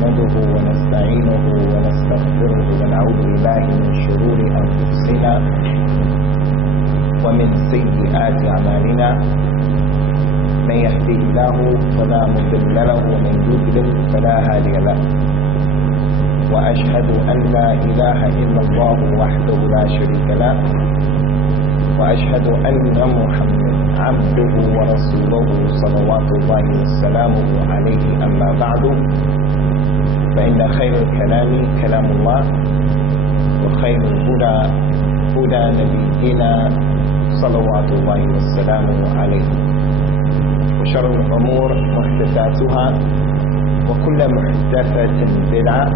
نحمده ونستعينه ونستغفره ونعوذ بالله من شرور أنفسنا ومن سيئات أعمالنا من يهده الله فلا مضل له ومن يضلل فلا هادي له وأشهد أن لا إله إلا الله وحده لا شريك له وأشهد أن محمدا عبده ورسوله صلوات الله وسلامه عليه. أما بعد فإن خير الكلام كلام الله وخير الهدى هدى نبينا صلوات الله وسلامه عليه وشر الأمور محدثاتها وكل محدثة بدعة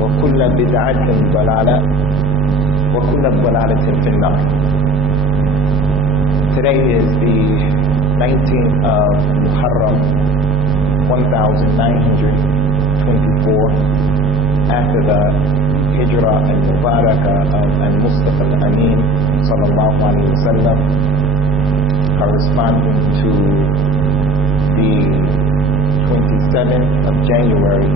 وكل بدعة ضلالة وكل ضلالة في النار. Today is the 19th of Muharram 1924 after the Hijrah al-Mubarakah of al-Mustafa al-Amin sallallahu alayhi wa sallam, corresponding to the 27th of January,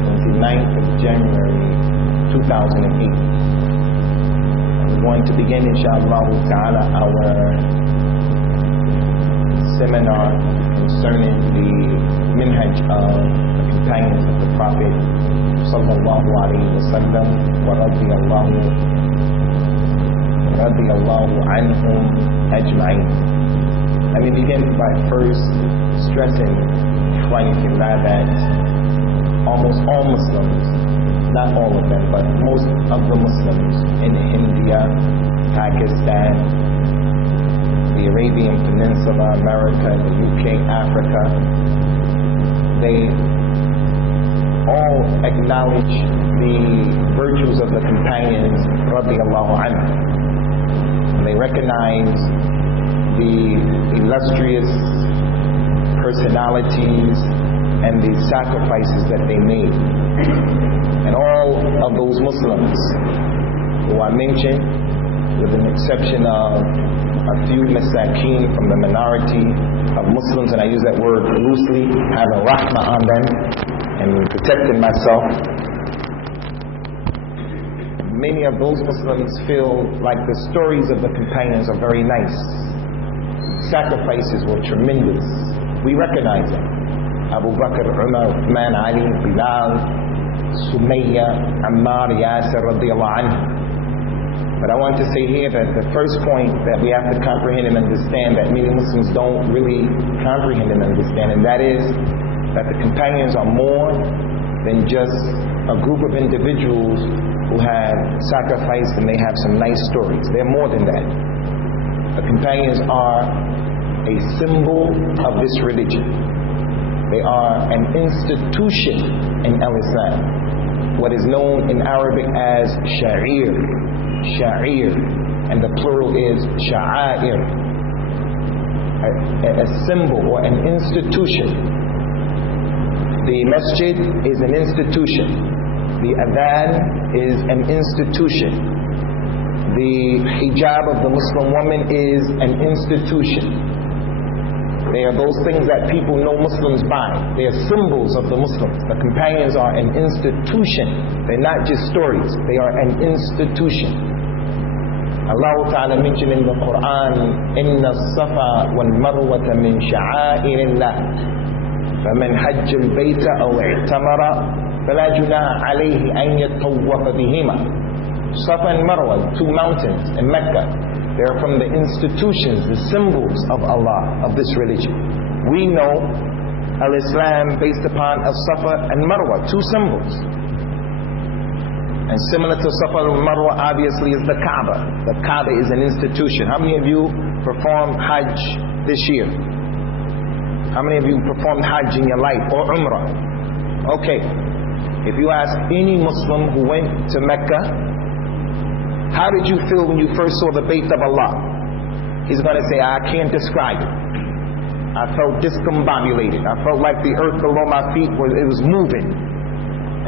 29th of January 2008. We're going to begin, inshallah ta'ala, our seminar concerning the minhaj of the companions of the Prophet sallallahu alayhi wa sallam wa radiyallahu anhum ajma'in. Let me begin by first stressing that almost all Muslims, not all of them, but most of the Muslims in India, Pakistan, the Arabian Peninsula, America, the UK, Africa, they all acknowledge the virtues of the companions radiyallahu anhu. They recognize the illustrious personalities and the sacrifices that they made. And all of those Muslims who I mentioned, with an exception of a few masakeen from the minority of Muslims, and I use that word loosely, having rahmah on them and protecting myself, many of those Muslims feel like the stories of the companions are very nice. Sacrifices were tremendous. We recognize them. Abu Bakr, Umar, Uthman, Ali, Bilal, Sumayya, Ammar, Yasir radiyallahu anhu. But I want to say here that the first point that we have to comprehend and understand, that many Muslims don't really comprehend and understand, and that is that the companions are more than just a group of individuals who have sacrificed and they have some nice stories. They're more than that. The companions are a symbol of this religion. They are an institution in al-Islam, what is known in Arabic as sha'ir, and the plural is sha'air, a symbol or an institution. The masjid is an institution. The adhan is an institution. The hijab of the Muslim woman is an institution. They are those things that people know Muslims by. They are symbols of the Muslims. The companions are an institution. They're not just stories. They are an institution. Allah Ta'ala mentioned in the Quran, إِنَّ الصَّفَا وَالْمَرْوَةَ مِنْ شَعَائِرِ اللَّهِ فَمَنْ حَجَّ الْبَيْتَ أَوْ اعْتَمَرَ فَلَا جُنَاحَ عَلَيْهِ أَنْ يَطَّوَّفَ بِهِمَا. Safa and Marwa, two mountains in Mecca. They are from the institutions, the symbols of Allah, of this religion. We know al-Islam based upon al-Safa and Marwa, two symbols. And similar to Safa and Marwa, obviously, is the Kaaba. The Kaaba is an institution. How many of you performed Hajj this year? How many of you performed Hajj in your life, or Umrah? Okay. If you ask any Muslim who went to Mecca, how did you feel when you first saw the Bayt of Allah? He's going to say, I can't describe it. I felt discombobulated. I felt like the earth below my feet was moving.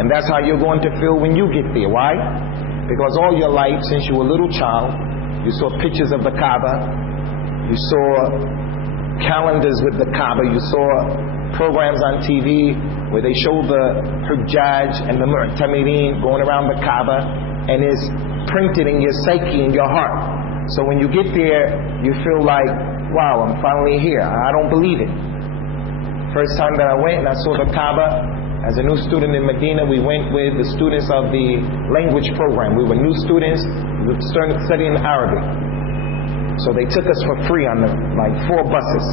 And that's how you're going to feel when you get there. Why? Because all your life, since you were a little child, you saw pictures of the Kaaba, you saw calendars with the Kaaba. You saw programs on TV where they show the Hujjaj and the Mu'tamirin going around the Kaaba, and it's printed in your psyche, in your heart. So when you get there, you feel like, wow, I'm finally here. I don't believe it. First time that I went and I saw the Kaaba, as a new student in Medina, we went with the students of the language program. We were new students, we were studying Arabic. So they took us for free on like 4 buses.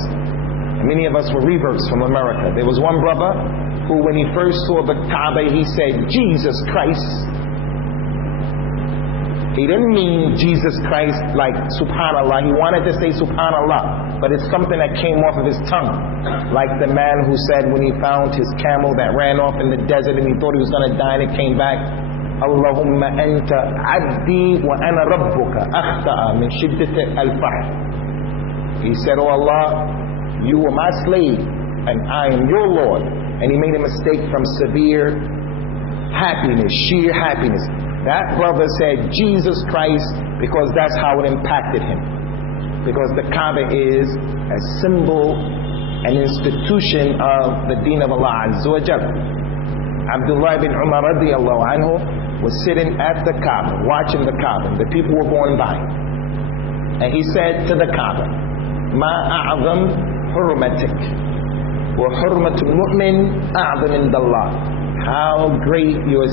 And many of us were reverts from America. There was one brother who, when he first saw the Kaaba, he said, Jesus Christ. He didn't mean Jesus Christ like Subhanallah. He wanted to say Subhanallah, but it's something that came off of his tongue. Like the man who said when he found his camel that ran off in the desert and he thought he was going to die and it came back, Allahumma anta abdi wa ana rabbuka akhta'a min shiddati al-fahr. He said, oh Allah, you are my slave and I am your Lord. And he made a mistake from severe happiness, sheer happiness. That brother said Jesus Christ because that's how it impacted him. Because the Kaaba is a symbol, an institution of the deen of Allah Azza wa Jalla. Abdullah ibn Umar radiyallahu anhu was sitting at the Kaaba, watching the Kaaba. The people were going by. And he said to the Kaaba, Ma a'zam hurmatik wa hurmatul mu'min a'zam indallah. How great your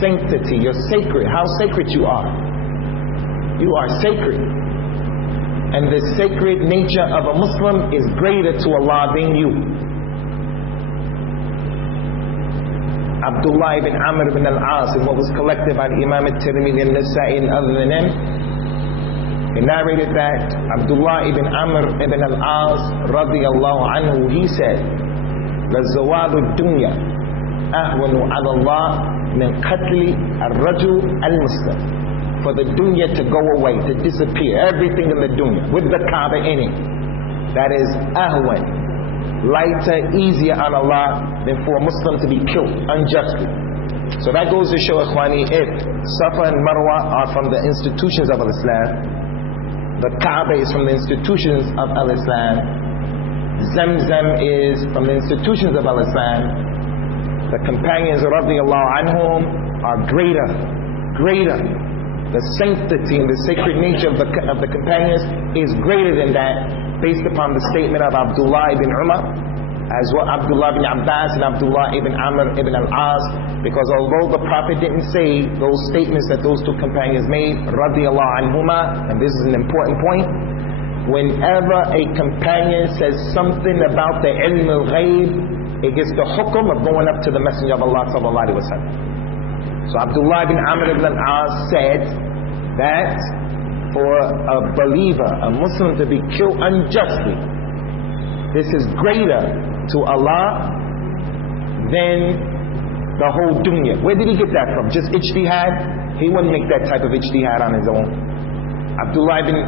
sanctity, your sacred, how sacred you are. You are sacred. And the sacred nature of a Muslim is greater to Allah than you. Abdullah ibn Amr ibn al-As, and what was collected by Imam al-Tirmidhi and Nasa'i and other than him, he narrated that Abdullah ibn Amr ibn al-As radiyallahu anhu, he said, لَزَوَادُ الدُّنْيَا أهون على الله من قتل الرجل المسلم. For the dunya to go away, to disappear, everything in the dunya with the Kaaba in it, that is ahwan, lighter, easier on Allah than for a Muslim to be killed unjustly. So that goes to show, Ikhwani, if Safa and Marwa are from the institutions of Al-Islam, the Kaaba is from the institutions of Al-Islam, Zamzam is from the institutions of Al-Islam, the companions radiallahu anhum are greater. The sanctity and the sacred nature of the companions is greater than that, based upon the statement of Abdullah ibn Umar, as well Abdullah ibn Abbas and Abdullah ibn Amr ibn al-As, because although the Prophet didn't say those statements that those 2 companions made, radiallahu anhuma, and this is an important point, whenever a companion says something about the ilm al-ghayb, it gets the hukum of going up to the Messenger of Allah sallallahu alaihi wasallam. So Abdullah ibn Amr ibn al-As said that for a believer, a Muslim, to be killed unjustly, this is greater to Allah than the whole dunya. Where did he get that from? Just ijtihad? He wouldn't make that type of ijtihad on his own. Abdullah ibn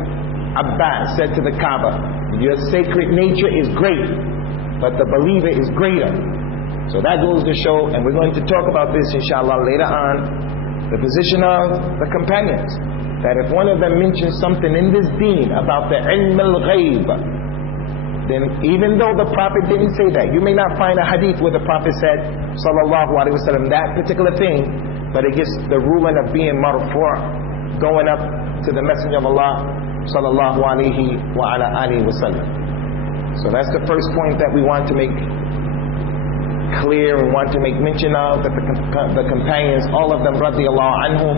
Abbas said to the Kaaba, your sacred nature is great, but the believer is greater. So that goes to show, and we're going to talk about this inshallah later on, the position of the companions, that if one of them mentions something in this deen about the ilm al-ghayb, then even though the Prophet didn't say that, you may not find a hadith where the Prophet said sallallahu alaihi wasallam that particular thing, but it gets the ruling of being marfu', going up to the Messenger of Allah sallallahu alaihi wa ala alihi wasallam. So that's the first point that we want to make clear and want to make mention of, that the companions, all of them radiyallahu anhum,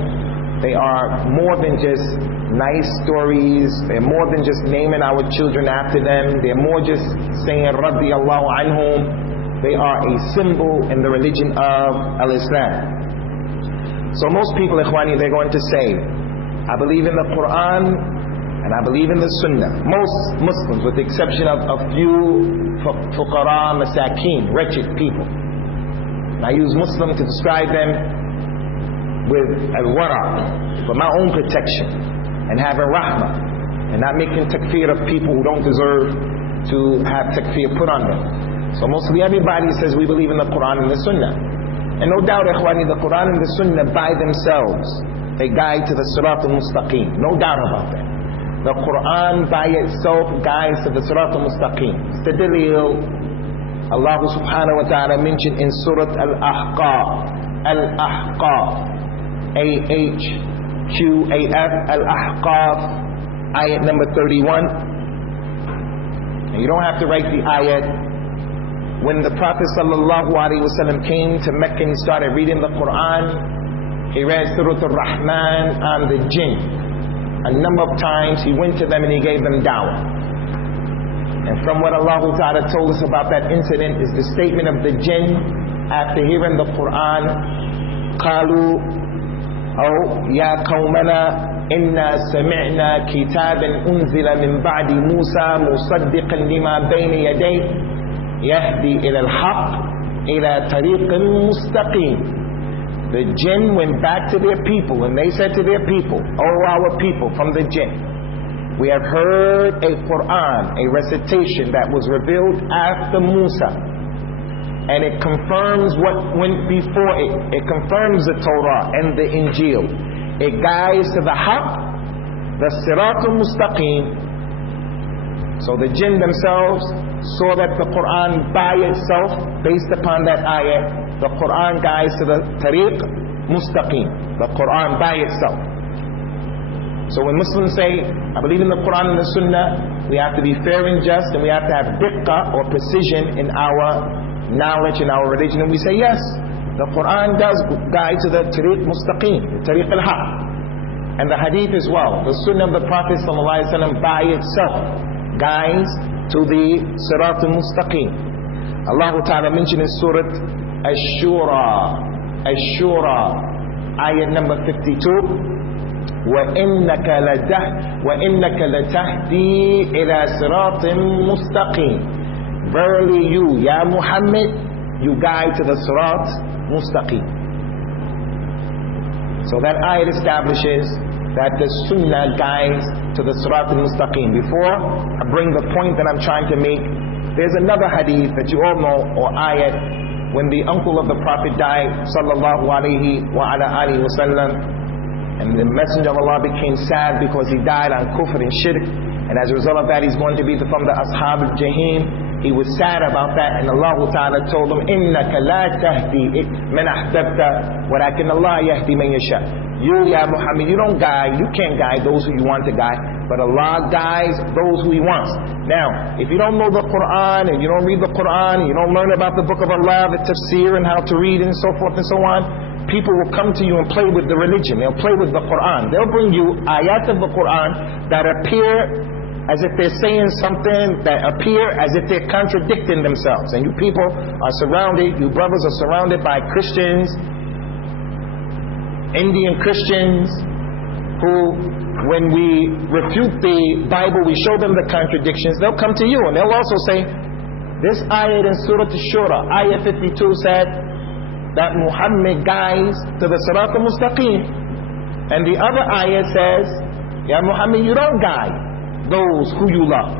they are more than just nice stories, they're more than just naming our children after them, they're more just saying radiyallahu anhum, they are a symbol in the religion of Al-Islam. So most people, Ikhwani, they're going to say, I believe in the Quran and I believe in the Sunnah. Most Muslims, with the exception of a few fuqara, masakin, wretched people. And I use Muslim to describe them with al-wara, for my own protection, and having rahmah, and not making takfir of people who don't deserve to have takfir put on them. So mostly everybody says we believe in the Quran and the Sunnah. And no doubt, Ikhwani, the Quran and the Sunnah by themselves, they guide to the Sirat al-Mustaqim. No doubt about that. The Quran by itself guides to the Sirat al-Mustaqim. It's the dalil. Allah subhanahu wa ta'ala mentioned in Surah Al-Ahqaf. Al-Ahqaf. A-H-Q-A-F. Al-Ahqaf. Ayat number 31. And you don't have to write the ayat. When the Prophet sallallahu alaihi wasallam came to Mecca and he started reading the Quran, he read Surah Al-Rahman on the jinn. A number of times he went to them and he gave them dawah. And from what Allah Ta'ala told us about that incident is the statement of the jinn after hearing the Quran. قالوا أو يا قومنا إنا سمعنا كتابا أنزل من بعد موسى مصدقا لما بين يديه يهدي إلى الحق إلى طريق مستقيم. The jinn went back to their people and they said to their people, "O our people from the jinn, we have heard a Quran, a recitation that was revealed after Musa, and it confirms what went before it. It confirms the Torah and the Injil. It guides to the haqq, the Sirat al-Mustaqim." So the jinn themselves saw that the Quran by itself, based upon that ayah, the Quran guides to the Tariq Mustaqim, the Quran by itself. So when Muslims say, I believe in the Quran and the Sunnah, we have to be fair and just, and we have to have diqqah or precision in our knowledge and our religion. And we say, yes, the Quran does guide to the Tariq Mustaqim, the Tariq al-Haq. And the Hadith as well, the Sunnah of the Prophet ﷺ by itself guides to the Sirat al-Mustaqim. Allah Ta'ala mentioned in Surah Ash-Shura, ayat number 52, وَإِنَّكَ لَتَهْدِي إِلَى صِرَاطٍ مُسْتَقِيمٍ. Verily you, Ya Muhammad, you guide to the Sirat Mustaqim. So that ayat establishes that the Sunnah guides to the Sirat al-Mustaqim. Before I bring the point that I'm trying to make, there's another hadith that you all know, or ayat, when the uncle of the Prophet died, sallallahu alayhi wa ala alihi wa sallam, and the Messenger of Allah became sad because he died on kufr and shirk, and as a result of that he's going to be from the ashab al-jahim. He was sad about that, and Allah Ta'ala told him, إِنَّكَ لَا تَهْدِي مَنْ أَحْبَبْتَ وَلَكِنَّ اللَّهَ يَهْدِي مَنْ يَشَاءُ. You, Ya Muhammad, you don't guide, you can't guide those who you want to guide, but Allah guides those who He wants. Now, if you don't know the Quran, and you don't read the Quran, and you don't learn about the book of Allah, the tafsir, and how to read, and so forth and so on, people will come to you and play with the religion. They'll play with the Quran. They'll bring you ayat of the Quran that appear as if they're saying something, that appear as if they're contradicting themselves. And you people are surrounded, you brothers are surrounded by Christians, Indian Christians, who, when we refute the Bible, we show them the contradictions, they'll come to you and they'll also say, this ayat in Surah Ash-Shura, ayat 52 said that Muhammad guides to the Sirat al-Mustaqim. And the other ayat says, Ya Muhammad, you don't guide those who you love.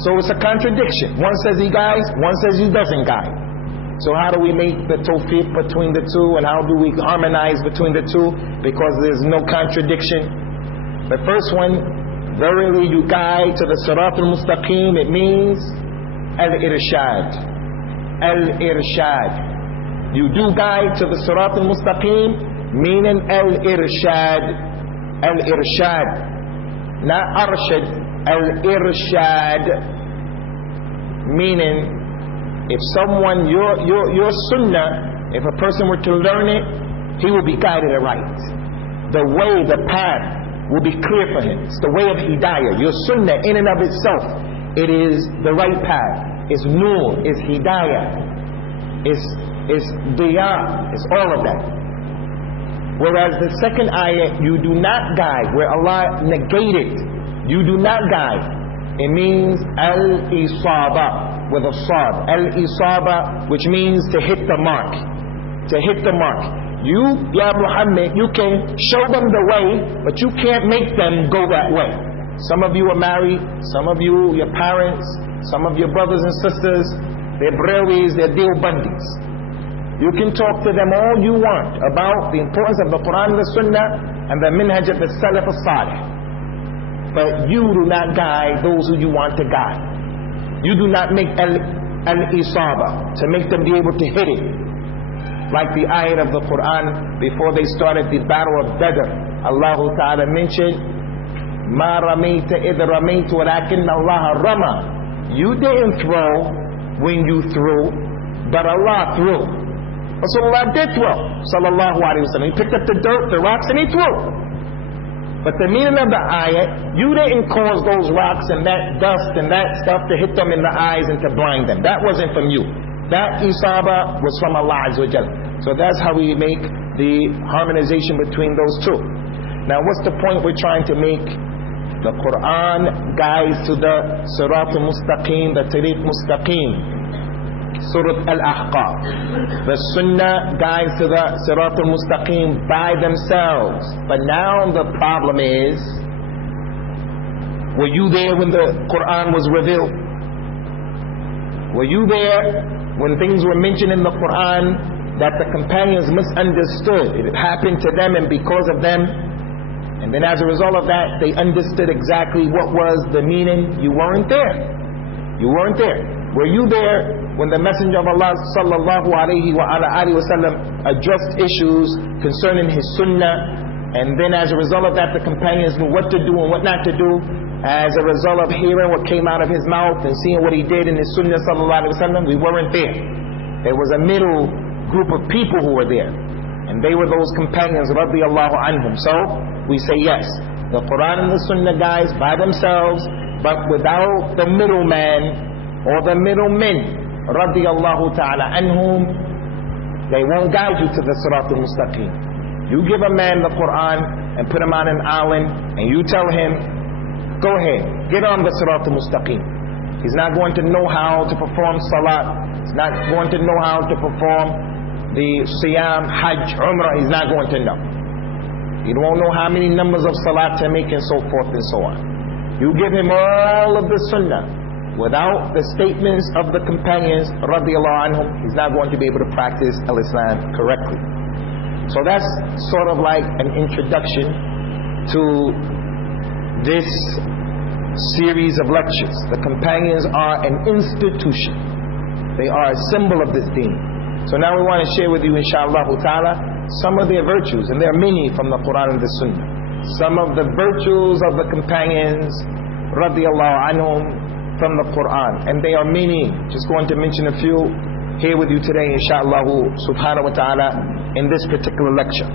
So it's a contradiction. One says he guides, one says he doesn't guide. So how do we make the tawfiq between the two, and how do we harmonize between the two? Because there's no contradiction. The first one, verily you guide to the Sirat al-Mustaqim, it means al-irshad. Al-irshad. You do guide to the Sirat al-Mustaqim, meaning al-irshad. Al-irshad. Not arshad, al-irshad, meaning if someone, your sunnah, if a person were to learn it, he will be guided aright. The way, the path will be clear for him. It's the way of hidayah. Your sunnah in and of itself, it is the right path. It's nur, it's hidayah, it's diya, it's all of that. Whereas the second ayah, you do not guide, where Allah negated, you do not guide. It means al-isaba, with a sad. Al-isaba, which means to hit the mark. To hit the mark. You, Ya Muhammad, you can show them the way, but you can't make them go that way. Some of you are married, some of you, your parents, some of your brothers and sisters, they're Brewis, they're Deobandis. You can talk to them all you want about the importance of the Quran and the Sunnah and the minhaj of the Salaf al-Salih. but you do not guide those who you want to guide. You do not make al-isaba, to make them be able to hit it. Like the ayat of the Quran before they started the battle of Badr. Allah Ta'ala mentioned, مَا رَمَيْتَ إِذْ رَمَيْتَ وَلَكِنَّ اللَّهَ رَمَى. You didn't throw when you threw, but Allah threw. Rasulullah did throw, sallallahu alayhi wa sallam. He picked up the dirt, the rocks, and he threw. But the meaning of the ayat, you didn't cause those rocks and that dust and that stuff to hit them in the eyes and to blind them. That wasn't from you. That isaba was from Allah Azza wa Jalla. So that's how we make the harmonization between those two. Now what's the point we're trying to make? The Quran guides to the Sirat al-Mustaqim, the Tariq Mustaqim, Surah Al-Ahqaf. The Sunnah guides to the Sirat al-Mustaqim by themselves. But now the problem is, were you there when the Quran was revealed? Were you there when things were mentioned in the Quran that the companions misunderstood? It happened to them and because of them. And then as a result of that, they understood exactly what was the meaning. You weren't there. You weren't there. Were you there when the Messenger of Allah sallallahu alayhi wa sallam addressed issues concerning his sunnah? And then as a result of that, the companions knew what to do and what not to do. As a result of hearing what came out of his mouth and seeing what he did in his sunnah sallallahu alayhi wa sallam, we weren't there. There was a middle group of people who were there. And they were those companions, radiyallahu anhum. So we say yes, the Quran and the Sunnah guys by themselves, but without the middleman or the middlemen, radiyallahu ta'ala anhum, they won't guide you to the Sirat al-Mustaqim. You give a man the Quran and put him on an island and you tell him, go ahead, get on the Sirat al-Mustaqim. He's not going to know how to perform salat. He's not going to know how to perform the siyam, hajj, umrah. He's not going to know. He won't know how many numbers of salat to make and so forth and so on. You give him all of the sunnah without the statements of the companions, radiyallahu anhum, he's not going to be able to practice al-Islam correctly. So that's sort of like an introduction to this series of lectures. The companions are an institution. They are a symbol of this deen. So now we want to share with you, inshallah ta'ala, some of their virtues, and there are many from the Quran and the Sunnah. Some of the virtues of the companions, radiyallahu anhum, from the Quran. And they are many. Just going to mention a few here with you today, inshallah subhanahu wa ta'ala, in this particular lecture.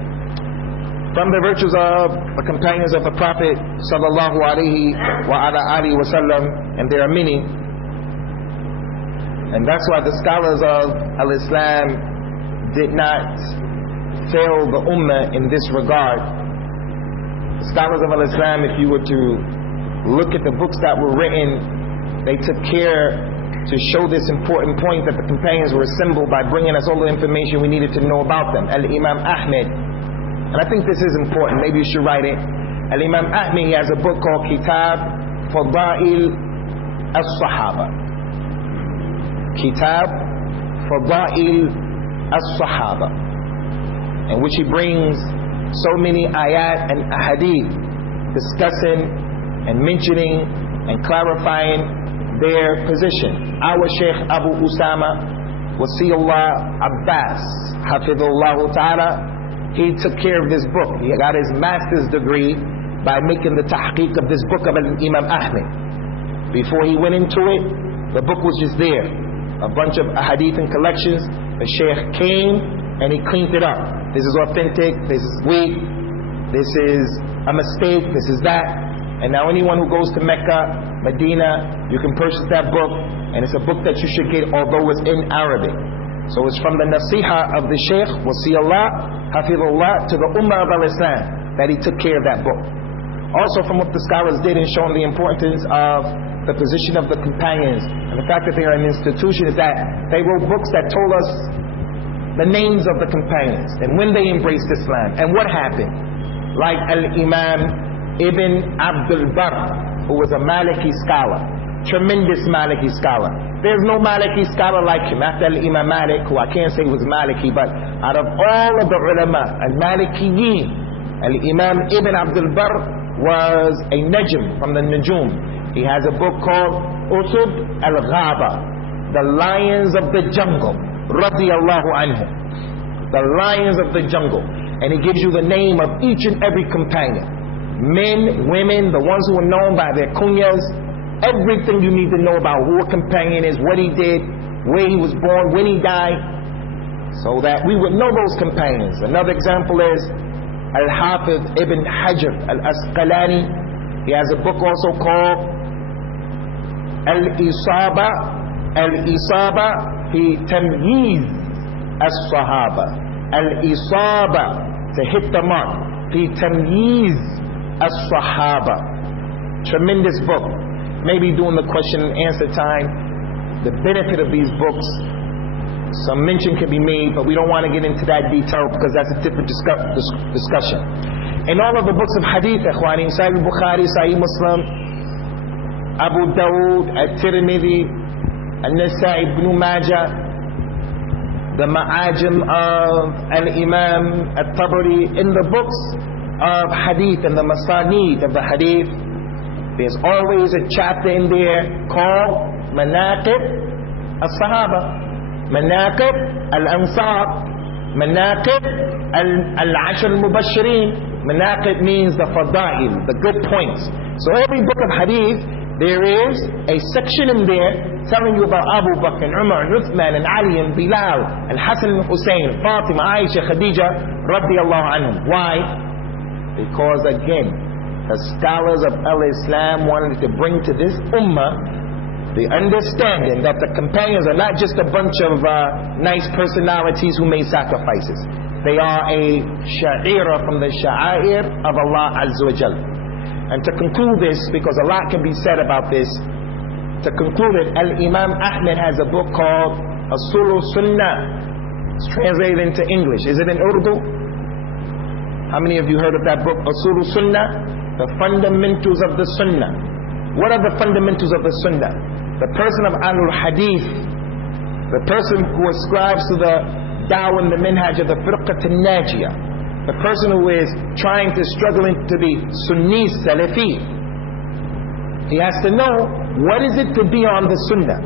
From the virtues of the companions of the Prophet sallallahu alaihi wa sallam, and there are many. And that's why the scholars of al-Islam did not fail the ummah in this regard. The scholars of al-Islam, if you were to look at the books that were written, they took care to show this important point that the companions were assembled by bringing us all the information we needed to know about them. Al-Imam Ahmed, and I think this is important, maybe you should write it. Al-Imam Ahmed, he has a book called Kitab Fadail As-Sahaba. Kitab Fadail As-Sahaba, in which he brings so many ayat and ahadith discussing and mentioning and clarifying their position. Our Sheikh Abu Usama Wasiullah Abbas Hafidhullah Ta'ala, he took care of this book. He got his master's degree by making the tahqiq of this book of Imam Ahmed. Before he went into it, the book was just there, a bunch of ahadith and collections. The Sheikh came and he cleaned it up. This is authentic, this is weak, this is a mistake, this is that. And now anyone who goes to Mecca, Medina, you can purchase that book, and it's a book that you should get, although it's in Arabic. So it's from the nasiha of the Shaykh, Wasiullah, Hafidhullah, to the Ummah of al-Islam, that he took care of that book. Also from what the scholars did in showing the importance of the position of the companions, and the fact that they are an institution, is that they wrote books that told us the names of the companions, and when they embraced Islam, and what happened. Like Al-Imam Ibn Abdul Barr, who was a Maliki scholar, tremendous Maliki scholar. There's no Maliki scholar like him after Imam Malik, who I can't say was Maliki, but out of all of the ulama and Malikiyin, Al-Imam Ibn Abdul Barr was a Najm from the Najum. He has a book called Usud al-Ghaba, the lions of the jungle, radiyallahu anhu, the lions of the jungle. And he gives you the name of each and every companion, men, women, the ones who are known by their kunyas, everything you need to know about who a companion is, what he did, where he was born, when he died, so that we would know those companions. Another example is Al-Hafiz Ibn Hajar Al-Asqalani. He has a book also called Al-Isaba fi Tamyiz As-Sahaba. Al-Isaba, to hit the mark, fi Tamyiz As-Sahaba. Tremendous book. Maybe during the question and answer time, the benefit of these books, some mention can be made, but we don't want to get into that detail because that's a different discussion. In all of the books of hadith, Ikhwani, Sahih Bukhari, Sahih Muslim, Abu Dawood, At-Tirmidhi, An-Nasa'i, Ibn Majah, the Ma'ajim of Al-Imam At-Tabari, in the books of hadith and the Masanid of the hadith, there's always a chapter in there called Manaqib As-Sahaba, Manaqib Al-Ansar, Manaqib Al-Ashar Al-Mubashirin. Manaqib means the fada'il, the good points. So every book of hadith, there is a section in there telling you about Abu Bakr and Umar and Uthman and Ali and Bilal and Hassan and Hussein, Fatima, Aisha, Khadija, radiyallahu anhum. Why? Because again, the scholars of Al-Islam wanted to bring to this ummah the understanding that the companions are not just a bunch of nice personalities who made sacrifices. They are a sha'ira from the sha'air of Allah Azza wa Jal. And to conclude this, because a lot can be said about this, to conclude it, Al-Imam Ahmed has a book called Usul Sunnah. It's translated into English. Is it in Urdu? How many of you heard of that book, Usul Sunnah? The fundamentals of the Sunnah. What are the fundamentals of the Sunnah? The person of Ahlul Hadith, the person who ascribes to the da'wah and the minhaj of the Firqat al-Najiyah, the person who is trying to struggling to be Sunni Salafi, he has to know what is it to be on the Sunnah.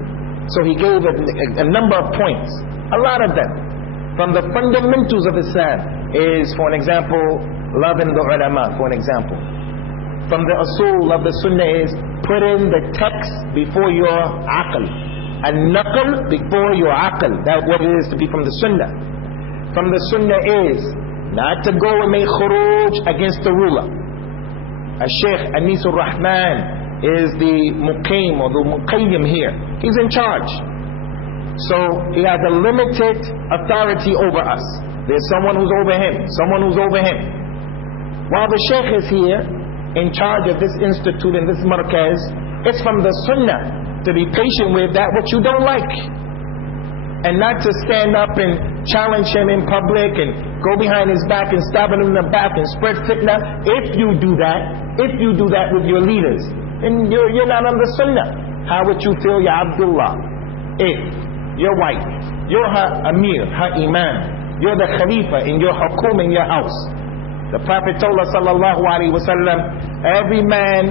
So he gave a number of points, a lot of them. From the fundamentals of Islam is, for an example, loving the ulama, for an example. From the usul of the Sunnah is putting the text before your aql, and naql before your aql. That's what it is to be from the Sunnah. From the Sunnah is not to go and make khuruj against the ruler. Shaykh Anis al-Rahman is the muqim or the muqayyim here. He's in charge. So he has a limited authority over us. There's someone who's over him, someone who's over him. While the Shaykh is here, in charge of this institute and this markaz, it's from the Sunnah to be patient with that which you don't like, and not to stand up and challenge him in public and go behind his back and stab him in the back and spread fitna. If you do that with your leaders, then you're not on the Sunnah. How would you feel, Ya Abdullah, if your wife, you're her Amir, her Imam, you're the Khalifa in your hukum in your house? The Prophet told us, sallallahu alaihi wasallam, every man,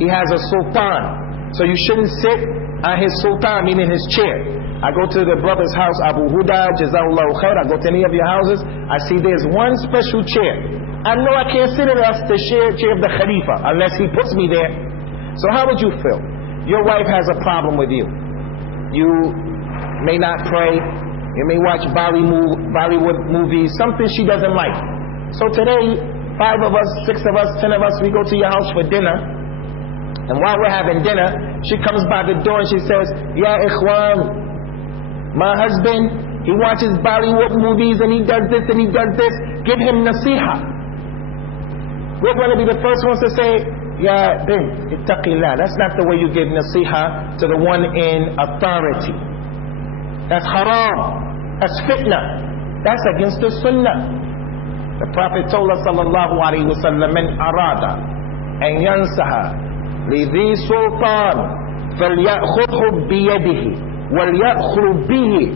he has a sultan. So you shouldn't sit on his sultan, meaning his chair. I go to the brother's house, Abu Huda, Jazahullahu khair. I go to any of your houses, I see there's one special chair. I know I can't sit in the chair of the Khalifa unless he puts me there. So how would you feel? Your wife has a problem with you. You may not pray. You may watch Bollywood movies, something she doesn't like. So today, 5 of us, 6 of us, 10 of us, we go to your house for dinner. And while we're having dinner, she comes by the door and she says, Ya Ikhwan, my husband, he watches Bollywood movies and he does this and he does this. Give him nasiha. We're going to be the first ones to say, Ya bint, ittaqillah. That's not the way you give nasiha to the one in authority. That's haram. That's fitna. That's against the sunnah. The Prophet told us, sallallahu alaihi wasallam, man arada an yansaha li dhi sultan falyakhudhu biyadihi walyakhlu bihi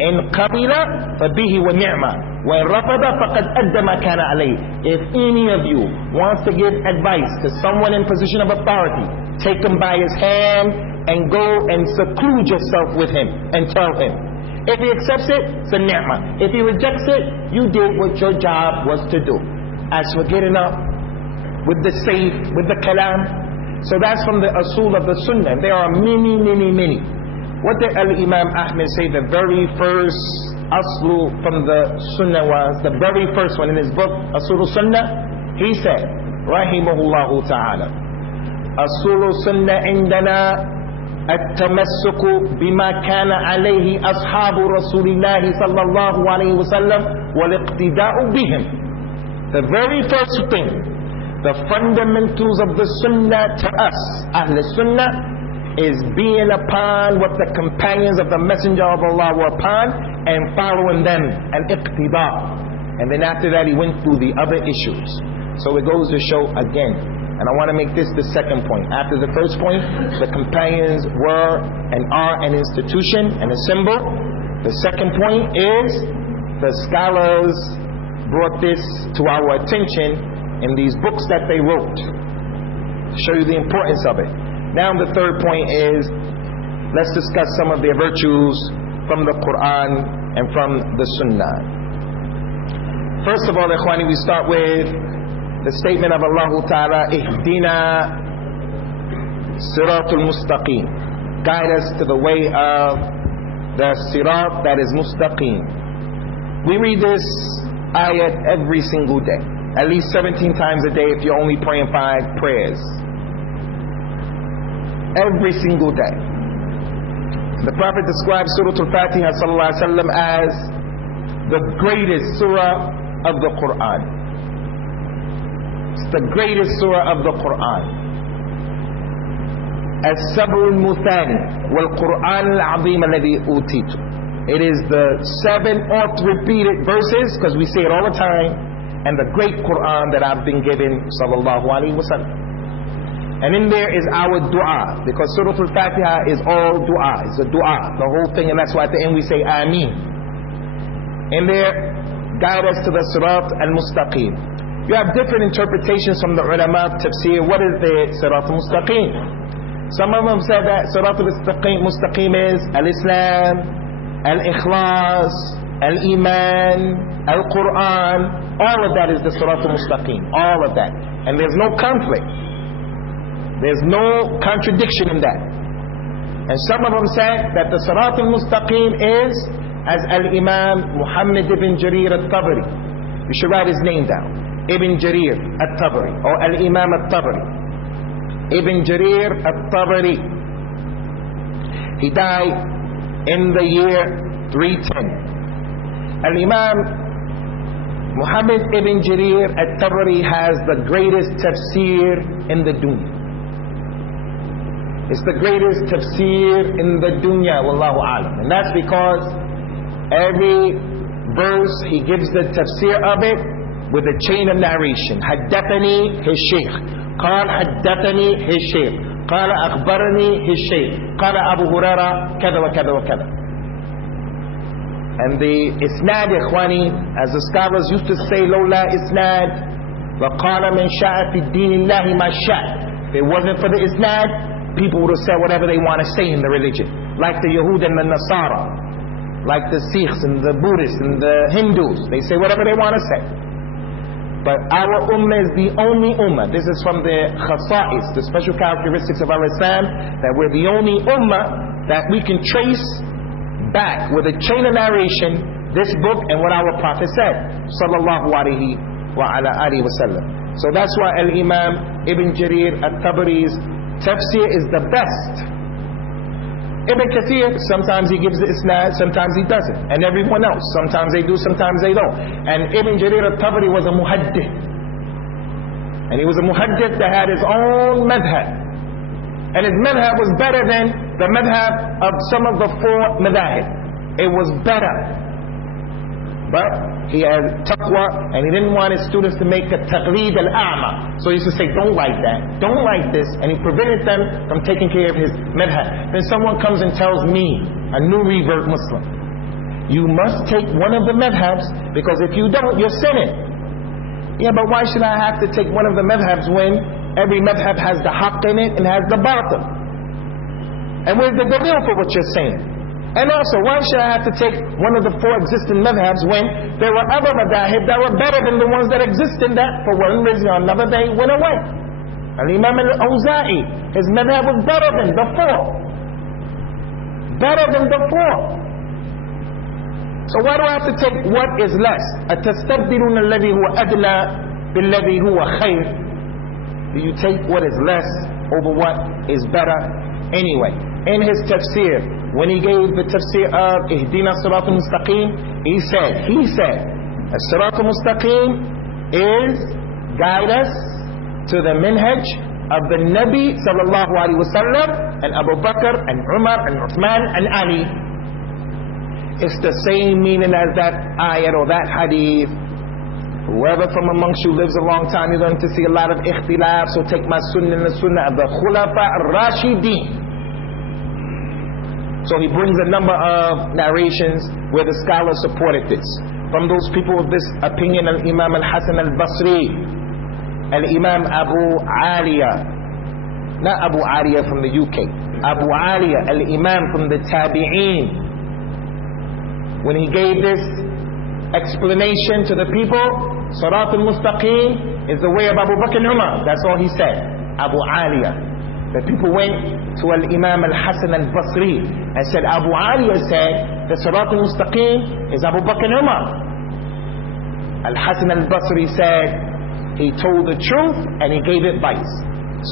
إن قبل فبه ونعمة وإن رفض فقد أدى ما كان عليه. If any of you wants to give advice to someone in position of authority, take him by his hand and go and seclude yourself with him and tell him. If he accepts it, it's a ni'mah. If he rejects it, you did what your job was to do. As for getting up with the sayf, with the kalam, so that's from the asul of the sunnah. There are many. What did Al-Imam Ahmed say the very first aslu from the sunnah was? The very first one in his book, Asul Sunnah, he said, Rahimahullahu ta'ala, Asul Sunnah indana التمسك بما كان عليه أصحاب رسول الله صلى الله عليه وسلم والاقتداء بهم. The very first thing, the fundamentals of the sunnah to us, Ahl Sunnah, is being upon what the companions of the Messenger of Allah were upon and following them, and iqtida. And then after that he went through the other issues. So it goes to show again, and I want to make this the second point. After the first point, the companions were and are an institution and a symbol. The second point is the scholars brought this to our attention in these books that they wrote to show you the importance of it. Now the third point is, let's discuss some of their virtues from the Quran and from the Sunnah. First of all, Ikhwani, we start with the statement of Allah Ta'ala, Ihdina Siratul Mustaqim. Guide us to the way of the Sirat that is Mustaqim. We read this ayat every single day, at least 17 times a day if you're only praying 5 prayers. Every single day. The Prophet describes Surah Al-Fatiha sallallahu alaihi wasallam as the greatest surah of the Quran. It's the greatest surah of the Quran. As-Sab'ul Muthani wal-Quran al-Azim alladhi utitu. It is the 7 oft repeated verses, because we say it all the time, and the great Quran that I've been given sallallahu alaihi wasallam. And in there is our dua, because Surah Al-Fatiha is all dua. It's a dua, the whole thing, and that's why at the end we say Ameen. In there, guide us to the Sirat al-Mustaqim. You have different interpretations from the ulama tafsir. What is the Sirat al-Mustaqim? Some of them said that Sirat al-Mustaqim is Al-Islam, Al-Ikhlas, Al-Iman, Al-Quran. All of that is the Sirat al-Mustaqim. All of that. And there's no conflict. There's no contradiction in that. And some of them said that the Sirat al-Mustaqim is as Al-Imam Muhammad ibn Jarir al-Tabari. You should write his name down. Ibn Jarir al-Tabari, or Al-Imam al-Tabari. Ibn Jarir al-Tabari. He died in the year 310. Al-Imam Muhammad ibn Jarir al-Tabari has the greatest tafsir in the dunya. It's the greatest tafsir in the dunya, wallahu alam. And that's because every verse he gives the tafsir of it with a chain of narration. Haddathani his shaykh, قال حدثني his shaykh, قال أخبرني his shaykh, قال Abu Huraira كذا وكذا وكذا. And the isnad, ikhwani, as the scholars used to say, لولا isnad وقال من شاء في الدين الله ما شاء. If it wasn't for the isnad, people would have said whatever they want to say in the religion, like the Yahud and the Nasara, like the Sikhs and the Buddhists and the Hindus. They say whatever they want to say. But our ummah is the only ummah. This is from the khasa'is, the special characteristics of our Islam, that we're the only ummah that we can trace back with a chain of narration this book and what our Prophet said, sallallahu alaihi wa ala alihi wa sallam. So that's why Al-Imam Ibn Jarir al-Tabari's tafsir is the best. Ibn Kathir, sometimes he gives the isnad, sometimes he doesn't. And everyone else, sometimes they do, sometimes they don't. And Ibn Jarir al-Tabari was a muhaddith. And he was a muhaddith that had his own madhab. And his madhab was better than the madhab of some of the 4 madhahib. It was better. But he had taqwa, and he didn't want his students to make a taqleed al-a'ma. So he used to say, don't like that, don't like this. And he prevented them from taking care of his madhab. Then someone comes and tells me, a new revert Muslim, You must take one of the madhabs, because if you don't, you're sinning. Yeah, but why should I have to take one of the madhabs when every madhab has the haqq in it and has the batil? And where's the dalil for what you're saying? And also, why should I have to take one of the 4 existing madhabs when there were other madahib that were better than the ones that existed that for one reason or another they went away? Al-Imam al-Awza'i, his madhab was better than the 4. Better than the 4. So why do I have to take what is less? أَتَسْتَبْدِلُونَ الَّذِي هُوَ أَدْلَى بِالَّذِي هُوَ خَيْرٌ? Do you take what is less over what is better? Anyway, in his tafsir, when he gave the tafsir of Ihdina Sirat al-Mustaqim, he said, Sirat al-Mustaqim is guide us to the minhaj of the Nabi sallallahu alaihi wasallam and Abu Bakr and Umar and Uthman and Ali. It's the same meaning as that ayat or that hadith. Whoever from amongst you lives a long time, you're going to see a lot of ikhtilaf. So take my sunnah and the sunnah of the Khulafa ar-Rashideen. So he brings a number of narrations where the scholars supported this. From those people with this opinion, Al-Imam Al-Hasan Al-Basri, Al-Imam Abu Aliya, not Abu Aliya from the UK, Abu Aliya, Al-Imam from the Tabi'een. When he gave this explanation to the people, Sirat al-Mustaqim is the way of Abu Bakr and Umar. That's all he said. Abu Aliya. The people went to Al-Imam Al-Hasan Al-Basri and said, Abu Aliya said the Sirat al-Mustaqim is Abu Bakr and Umar. Al-Hasan Al-Basri said he told the truth and he gave advice.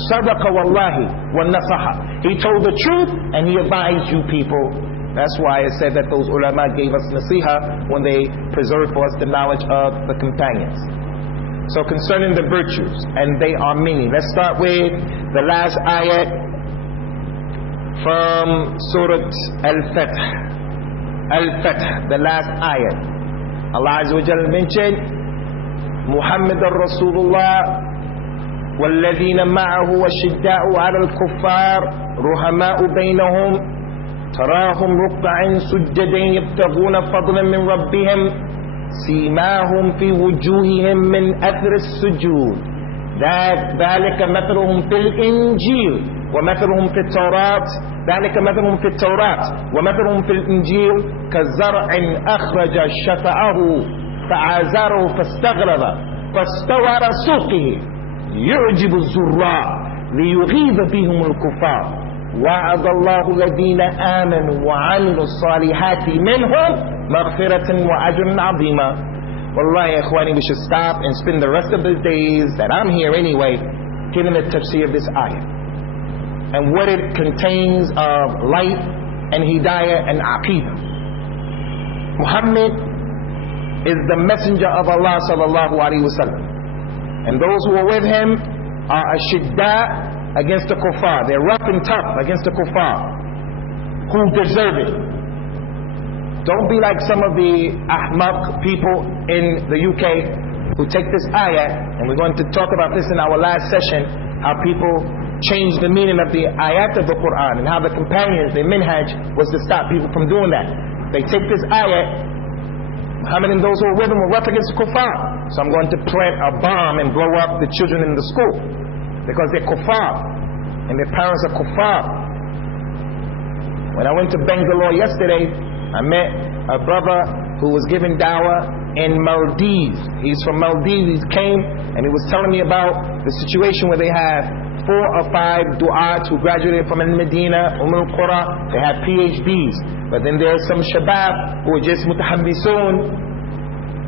Sadaqa wallahi wa nasaha. He told the truth and he advised you people. That's why it said that those ulama gave us nasiha when they preserved for us the knowledge of the companions. So concerning the virtues, and they are many. Let's start with the last ayat from Surah Al-Fath. Al-Fath, the last ayat. Allah Azza wa Jalla mentioned, Muhammad Rasulullah والذين معه وشداء على الكفار رحماء بينهم تراهم ركعا سجدا يبتغون فضلا من ربهم سيماهم في وجوههم من أثر السجود ذلك مثلهم في الإنجيل ومثلهم في التوراة ذلك مثلهم في التوراة ومثلهم في الإنجيل كزرع أخرج شطأه فآزره فاستغلظ فاستوى على سوقه يعجب الزراع ليغيظ بهم الكفار وعد الله الذين آمنوا وعملوا الصالحات منهم مغفرة وأجر عظيما. Wallahi, ikhwani, we should stop and spend the rest of the days that I'm here anyway giving the tafsir of this ayah and what it contains of light and hidayah and aqeedah. Muhammad is the messenger of Allah sallallahu alaihi wasallam, and those who are with him are ashidda against the kuffar. They're rough and tough against the kuffar who deserve it. Don't be like some of the ahmaq people in the UK who take this ayat, and we're going to talk about this in our last session, how people change the meaning of the ayat of the Quran and how the companions, their minhaj was to stop people from doing that. They take this ayat, Muhammad and those who are with him were rough against the kuffar, so I'm going to plant a bomb and blow up the children in the school because they're kuffar and their parents are kuffar. When I went to Bangalore yesterday, I met a brother who was giving dawah in Maldives. He's from Maldives. He came and he was telling me about the situation where they have 4 or 5 du'at who graduated from Medina, Al-Qura. They have PhDs. But then there's some shabab who are just mutahabbisoon,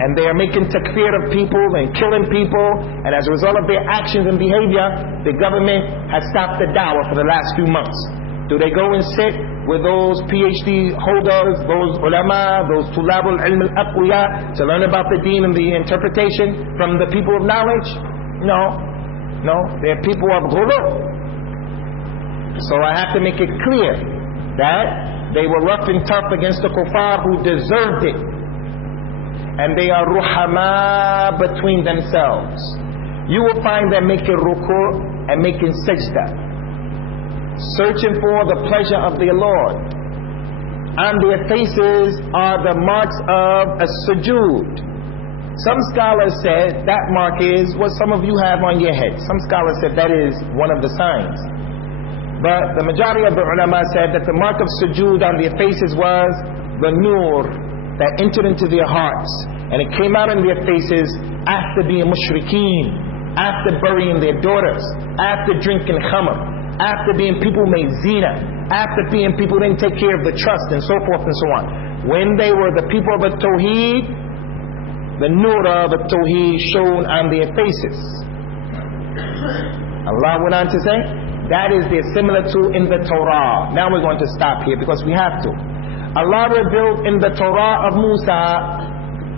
and they are making takfir of people and killing people. And as a result of their actions and behavior, the government has stopped the dawah for the last few months. Do they go and sit with those PhD holders, those ulama, those tulabul ilm al-aqwiya to learn about the deen and the interpretation from the people of knowledge? No. They're people of ghulu. So I have to make it clear that they were rough and tough against the kuffar who deserved it. And they are ruhama between themselves. You will find them making ruku' and making sajda, searching for the pleasure of their Lord. on their faces are the marks of a sujood. Some scholars said that mark is what some of you have on your head. Some scholars said that is one of the signs. But the majority of the ulama said that the mark of sujood on their faces was the nur that entered into their hearts. And it came out on their faces after being mushrikeen, after burying their daughters, after drinking khamr, after being people made zina, after being people who didn't take care of the trust, and so forth and so on. When they were the people of the Tawheed, the nur of the Tawheed shone on their faces. Allah went on to say, that is their similitude in the Torah. Now we're going to stop here because we have to. Allah revealed in the Torah of Musa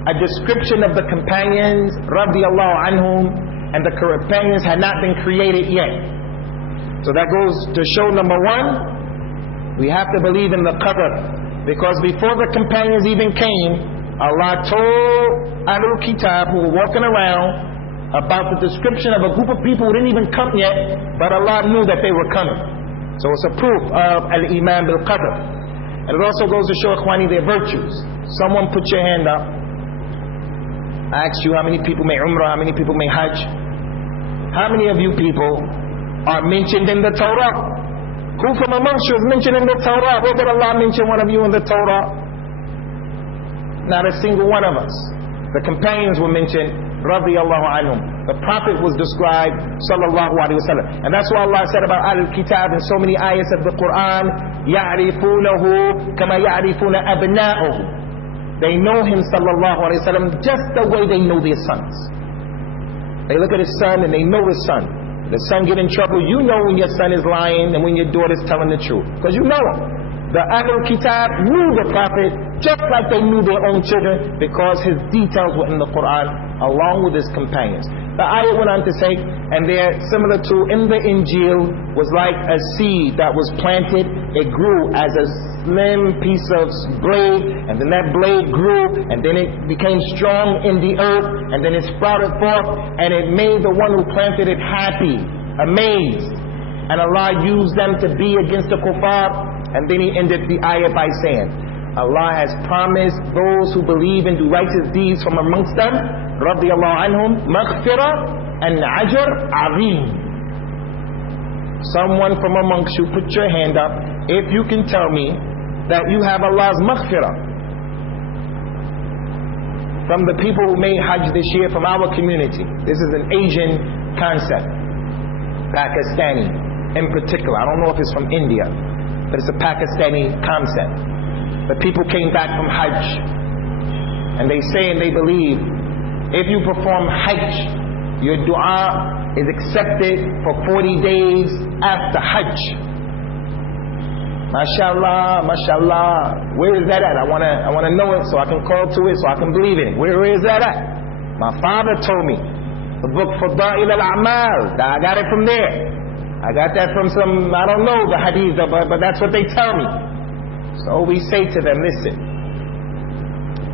a description of the companions, radiyallahu anhum, and the companions had not been created yet. So that goes to show, number one, we have to believe in the qadr, because before the companions even came, Allah told Ahlul Kitab who were walking around about the description of a group of people who didn't even come yet, but Allah knew that they were coming. So it's a proof of al-iman bil-qadr. And it also goes to show, ikhwani, their virtues. Someone put your hand up. I asked you how many people make umrah, how many people make hajj. How many of you people are mentioned in the Torah? Who from amongst you is mentioned in the Torah? Where did Allah mention one of you in the Torah? Not a single one of us. The companions were mentioned, radiyallahu anhum. The Prophet was described, sallallahu alayhi wa sallam. And that's why Allah said about Ahlul Kitab in so many ayahs of the Quran, يَعْرِفُونَهُ كَمَا يَعْرِفُونَ أَبْنَاءُهُ. They know him, sallallahu alayhi wa sallam, just the way they know their sons. They look at his son and they know his son. The son get in trouble, you know when your son is lying and when your daughter's telling the truth, because you know him. The Ahlul Kitab knew the Prophet just like they knew their own children, because his details were in the Quran along with his companions. The ayah went on to say, and they're similar to in the Injil, was like a seed that was planted. It grew as a slim piece of blade, and then that blade grew, and then it became strong in the earth, and then it sprouted forth, and it made the one who planted it happy, amazed. And Allah used them to be against the kuffar. And then he ended the ayah by saying, Allah has promised those who believe and do righteous deeds from amongst them, radiyallahu anhum, maghfirah and ajr azim. Someone from amongst you, put your hand up if you can tell me that you have Allah's maghfirah. From the people who made hajj this year from our community. This is an Asian concept, Pakistani in particular. I don't know if it's from India, but it's a Pakistani concept. The people came back from hajj, and they say and they believe, if you perform hajj, your dua is accepted for 40 days after hajj. MashaAllah, MashaAllah. Where is that at? I wanna know it so I can call to it, so I can believe in it. Where is that at? My father told me, the book Fadail al-A'mal. I got it from there. I got that from some, I don't know the hadith, but that's what they tell me. So we say to them, listen,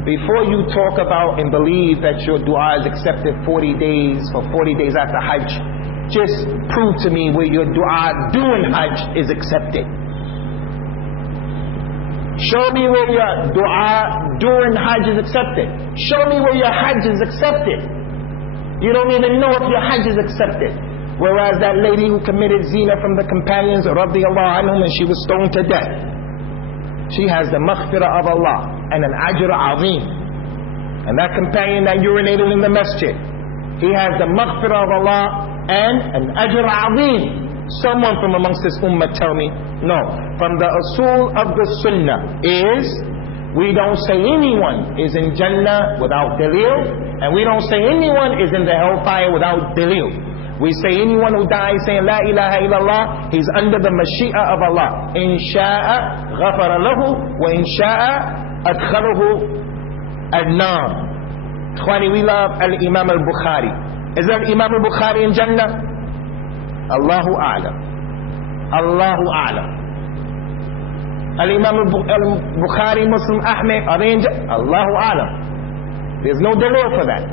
before you talk about and believe that your dua is accepted 40 days after hajj, just prove to me where your dua during hajj is accepted. Show me where your dua during hajj is accepted. Show me where your hajj is accepted. You don't even know if your hajj is accepted. Whereas that lady who committed zina from the companions, radiyallahu anhum, and she was stoned to death, she has the maghfirah of Allah and an ajr azim. And that companion that urinated in the masjid, he has the maghfirah of Allah and an ajr azim. Someone from amongst this ummah tell me, no. From the usul of the sunnah is, we don't say anyone is in Jannah without dalil, and we don't say anyone is in the hellfire without dalil. We say anyone who dies saying La ilaha illallah, he's under the mashi'a of Allah. In sha'a ghafara lahu, wa in sha'a adkhalahu ad-nar. Khwani, we love al-Imam al-Bukhari. Is that Imam al-Bukhari in Jannah? Allahu a'lam. Allahu a'lam. Al-Imam al-Bukhari, Muslim, Ahmed, are they in Jannah? Allahu a'lam. There's no dalil for that.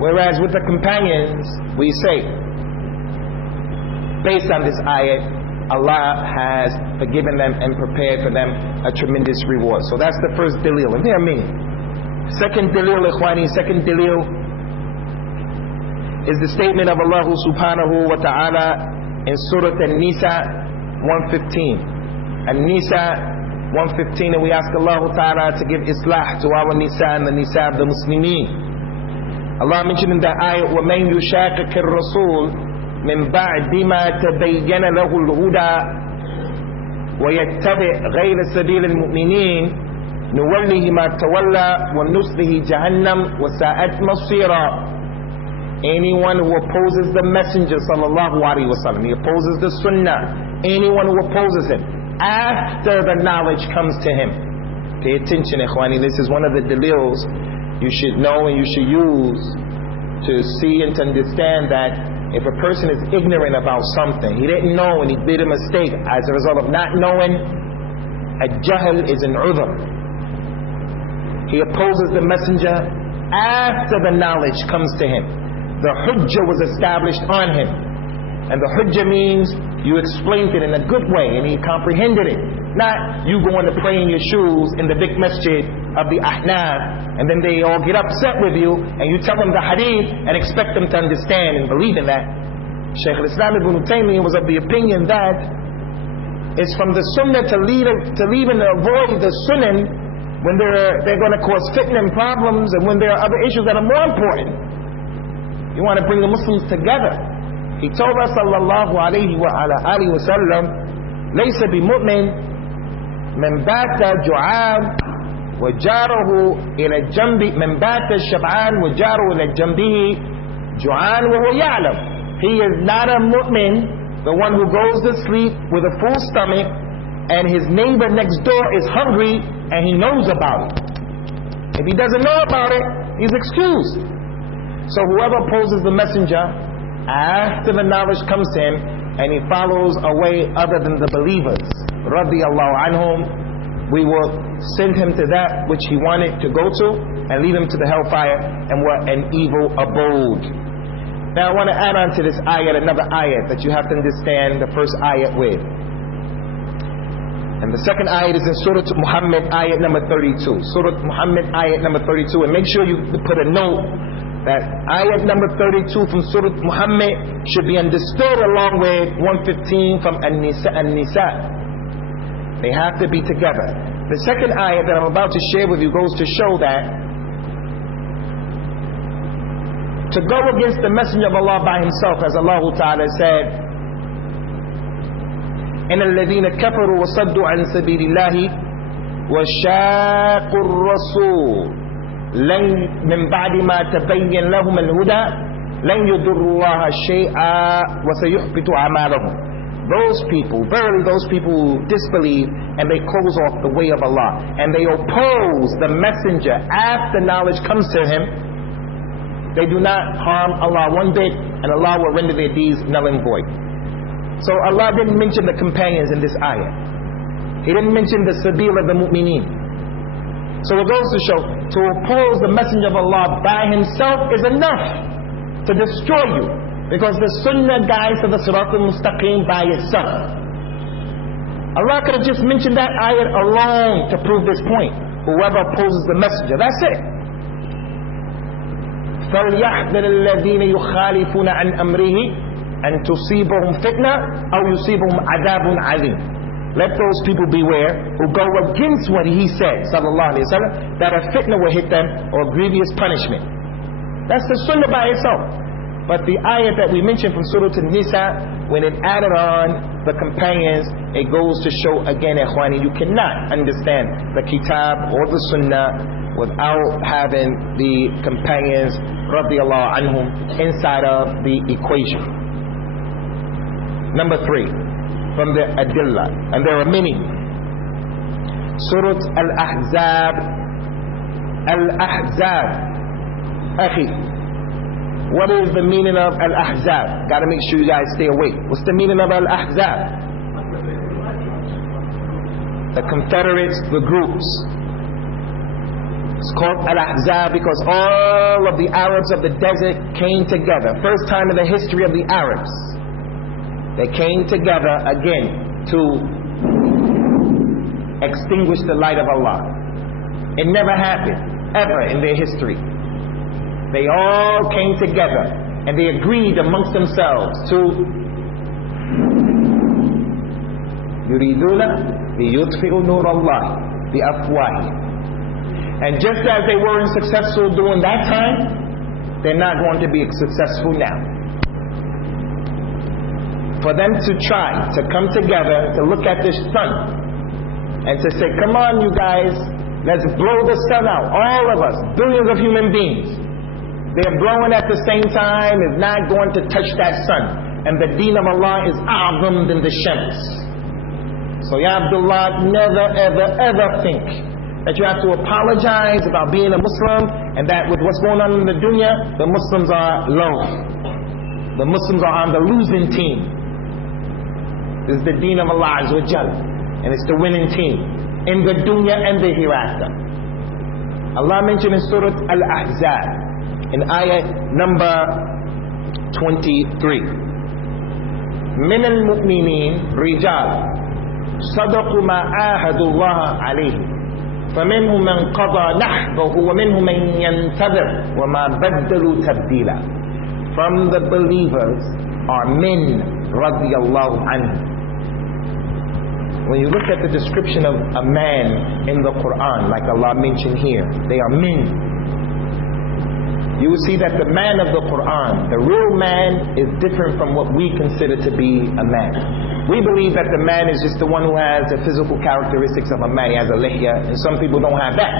Whereas with the companions, we say, based on this ayat, Allah has forgiven them and prepared for them a tremendous reward. So that's the first dalil, and there are many. Second dalil, ikhwani, second dalil is the statement of Allah subhanahu wa ta'ala in Surah An-Nisa 115. An-Nisa 115, and we ask Allah ta'ala to give islah to our nisa and the nisa of the Muslimin. Allah mentioned in the ayah, وَمَنْ يُشَاقِقِ الرَّسُولِ مِنْ بَعْدِ مَا تَبَيَّنَ لَهُ الْهُدَى وَيَتَّبِعْ غَيْرَ سَبِيلِ الْمُؤْمِنِينَ نُوَلِّهِ مَا تَوَلَّى وَنُصْلِهِ جَهَنَّمَ وَسَاءَتْ مَصِيرًا. Anyone who opposes the Messenger sallallahu alaihi wasallam, he opposes the Sunnah. Anyone who opposes him after the knowledge comes to him. Pay attention, ikhwani. This is one of the dalils you should know and you should use to see and to understand that if a person is ignorant about something, he didn't know and he did a mistake as a result of not knowing, a jahl is an udhr. He opposes the Messenger after the knowledge comes to him. The hujjah was established on him. And the hujjah means you explained it in a good way and he comprehended it. Not you going to pray in your shoes in the big masjid of the Ahnaf and then they all get upset with you and you tell them the hadith and expect them to understand and believe in that. Shaykh al-Islam ibn Taymiyyah was of the opinion that it's from the sunnah to leave and avoid the sunnah when they're going to cause fitna and problems and when there are other issues that are more important. You want to bring the Muslims together. He told us sallallahu alayhi wa ala alihi wa sallam, لَيْسَ بِمُؤْمِنٍ مَنْ بَاتَ جُعَابٍ وَجَارُهُ إِلَى الجَّنْبِ مَنْ بَاتَ الشَّبْعَانِ وَجَارُهُ إِلَى جَنْبِهِ جُعَانٍ وَهُوَ يَعْلَمُ. He is not a mu'min, the one who goes to sleep with a full stomach and his neighbor next door is hungry and he knows about it. If he doesn't know about it, he's excused. So whoever opposes the Messenger after the knowledge comes to him and he follows a way other than the believers, radiyallahu anhum, we will send him to that which he wanted to go to and lead him to the hellfire and what an evil abode. Now I want to add on to this ayat another ayat that you have to understand the first ayat with. And the second ayat is in Surah Muhammad ayat number 32. Surah Muhammad ayat number 32, and make sure you put a note that ayat number 32 from Surah Muhammad should be understood along with 115 from An-Nisa. They have to be together. The second ayat that I'm about to share with you goes to show that to go against the Messenger of Allah by himself, as Allah Ta'ala said, إِنَّ الَّذِينَ كَفَرُوا وَصَدُّوا عَنْ سَبِيلِ اللَّهِ وَشَاقُوا الرَّسُولَ من بعد ما تبين لهم الهدى لن يضروا الله شيئا وسيحبط أعمالهم. Those people, verily those people who disbelieve and they close off the way of Allah and they oppose the Messenger after knowledge comes to him, they do not harm Allah one bit and Allah will render their deeds null and void. So Allah didn't mention the companions in this ayah. He didn't mention the sabil of the mu'mineen. So it goes to show, to oppose the Messenger of Allah by himself is enough to destroy you. Because the Sunnah guides to the Sirat al-Mustaqim by itself. Allah could have just mentioned that ayat alone to prove this point. Whoever opposes the Messenger, that's it. فَلْيَحْذَرِ الَّذِينَ يُخَالِفُونَ عَنْ أَمْرِهِ أَنْ تُصِيبَهُمْ فِتْنَةٌ أَوْ يُصِيبَهُمْ عَذَابٌ عَلِيمٌ. Let those people beware who go against what he said, sallallahu alayhi wa sallam, that a fitna will hit them or grievous punishment. That's the sunnah by itself. But the ayat that we mentioned from Surah An-Nisa, when it added on the companions, it goes to show again, ikhwani, you cannot understand the kitab or the sunnah without having the companions, radiyallahu anhum, inside of the equation. Number 3. From the Adillah, and there are many. Surah Al-Ahzab. Al-Ahzab. Akhi, what is the meaning of Al-Ahzab? Gotta make sure you guys stay awake. What's the meaning of Al-Ahzab? The Confederates, the groups. It's called Al-Ahzab because all of the Arabs of the desert came together. First time in the history of the Arabs. They came together again to extinguish the light of Allah. It never happened, ever in their history. They all came together and they agreed amongst themselves to يُرِيدُونَ لِيُطْفِئُوا نُورَ اللَّهِ بِأَفْوَاهِهِمْ. And just as they weren't successful during that time, they're not going to be successful now. For them to try to come together to look at this sun and to say, come on you guys, let's blow the sun out, all of us, billions of human beings. They're blowing at the same time, is not going to touch that sun. And the deen of Allah is a'zam than the shams. So Ya Abdullah, never ever ever think that you have to apologize about being a Muslim, and that with what's going on in the dunya, the Muslims are low. The Muslims are on the losing team. This is the deen of Allah Azza wa Jal, and it's the winning team in the dunya and the hereafter. Allah mentioned in Surah Al-Ahzab in ayah number 23, من المؤمنين رجال صدقوا ما عاهدوا الله عليه فمنهم من قضى نحبه ومنهم من ينتظر وما بدلوا تبديلا. From the believers are men radiyallahu anhu. When you look at the description of a man in the Quran, like Allah mentioned here, they are men. You will see that the man of the Quran, the real man, is different from what we consider to be a man. We believe that the man is just the one who has the physical characteristics of a man. He has a lihya, and some people don't have that.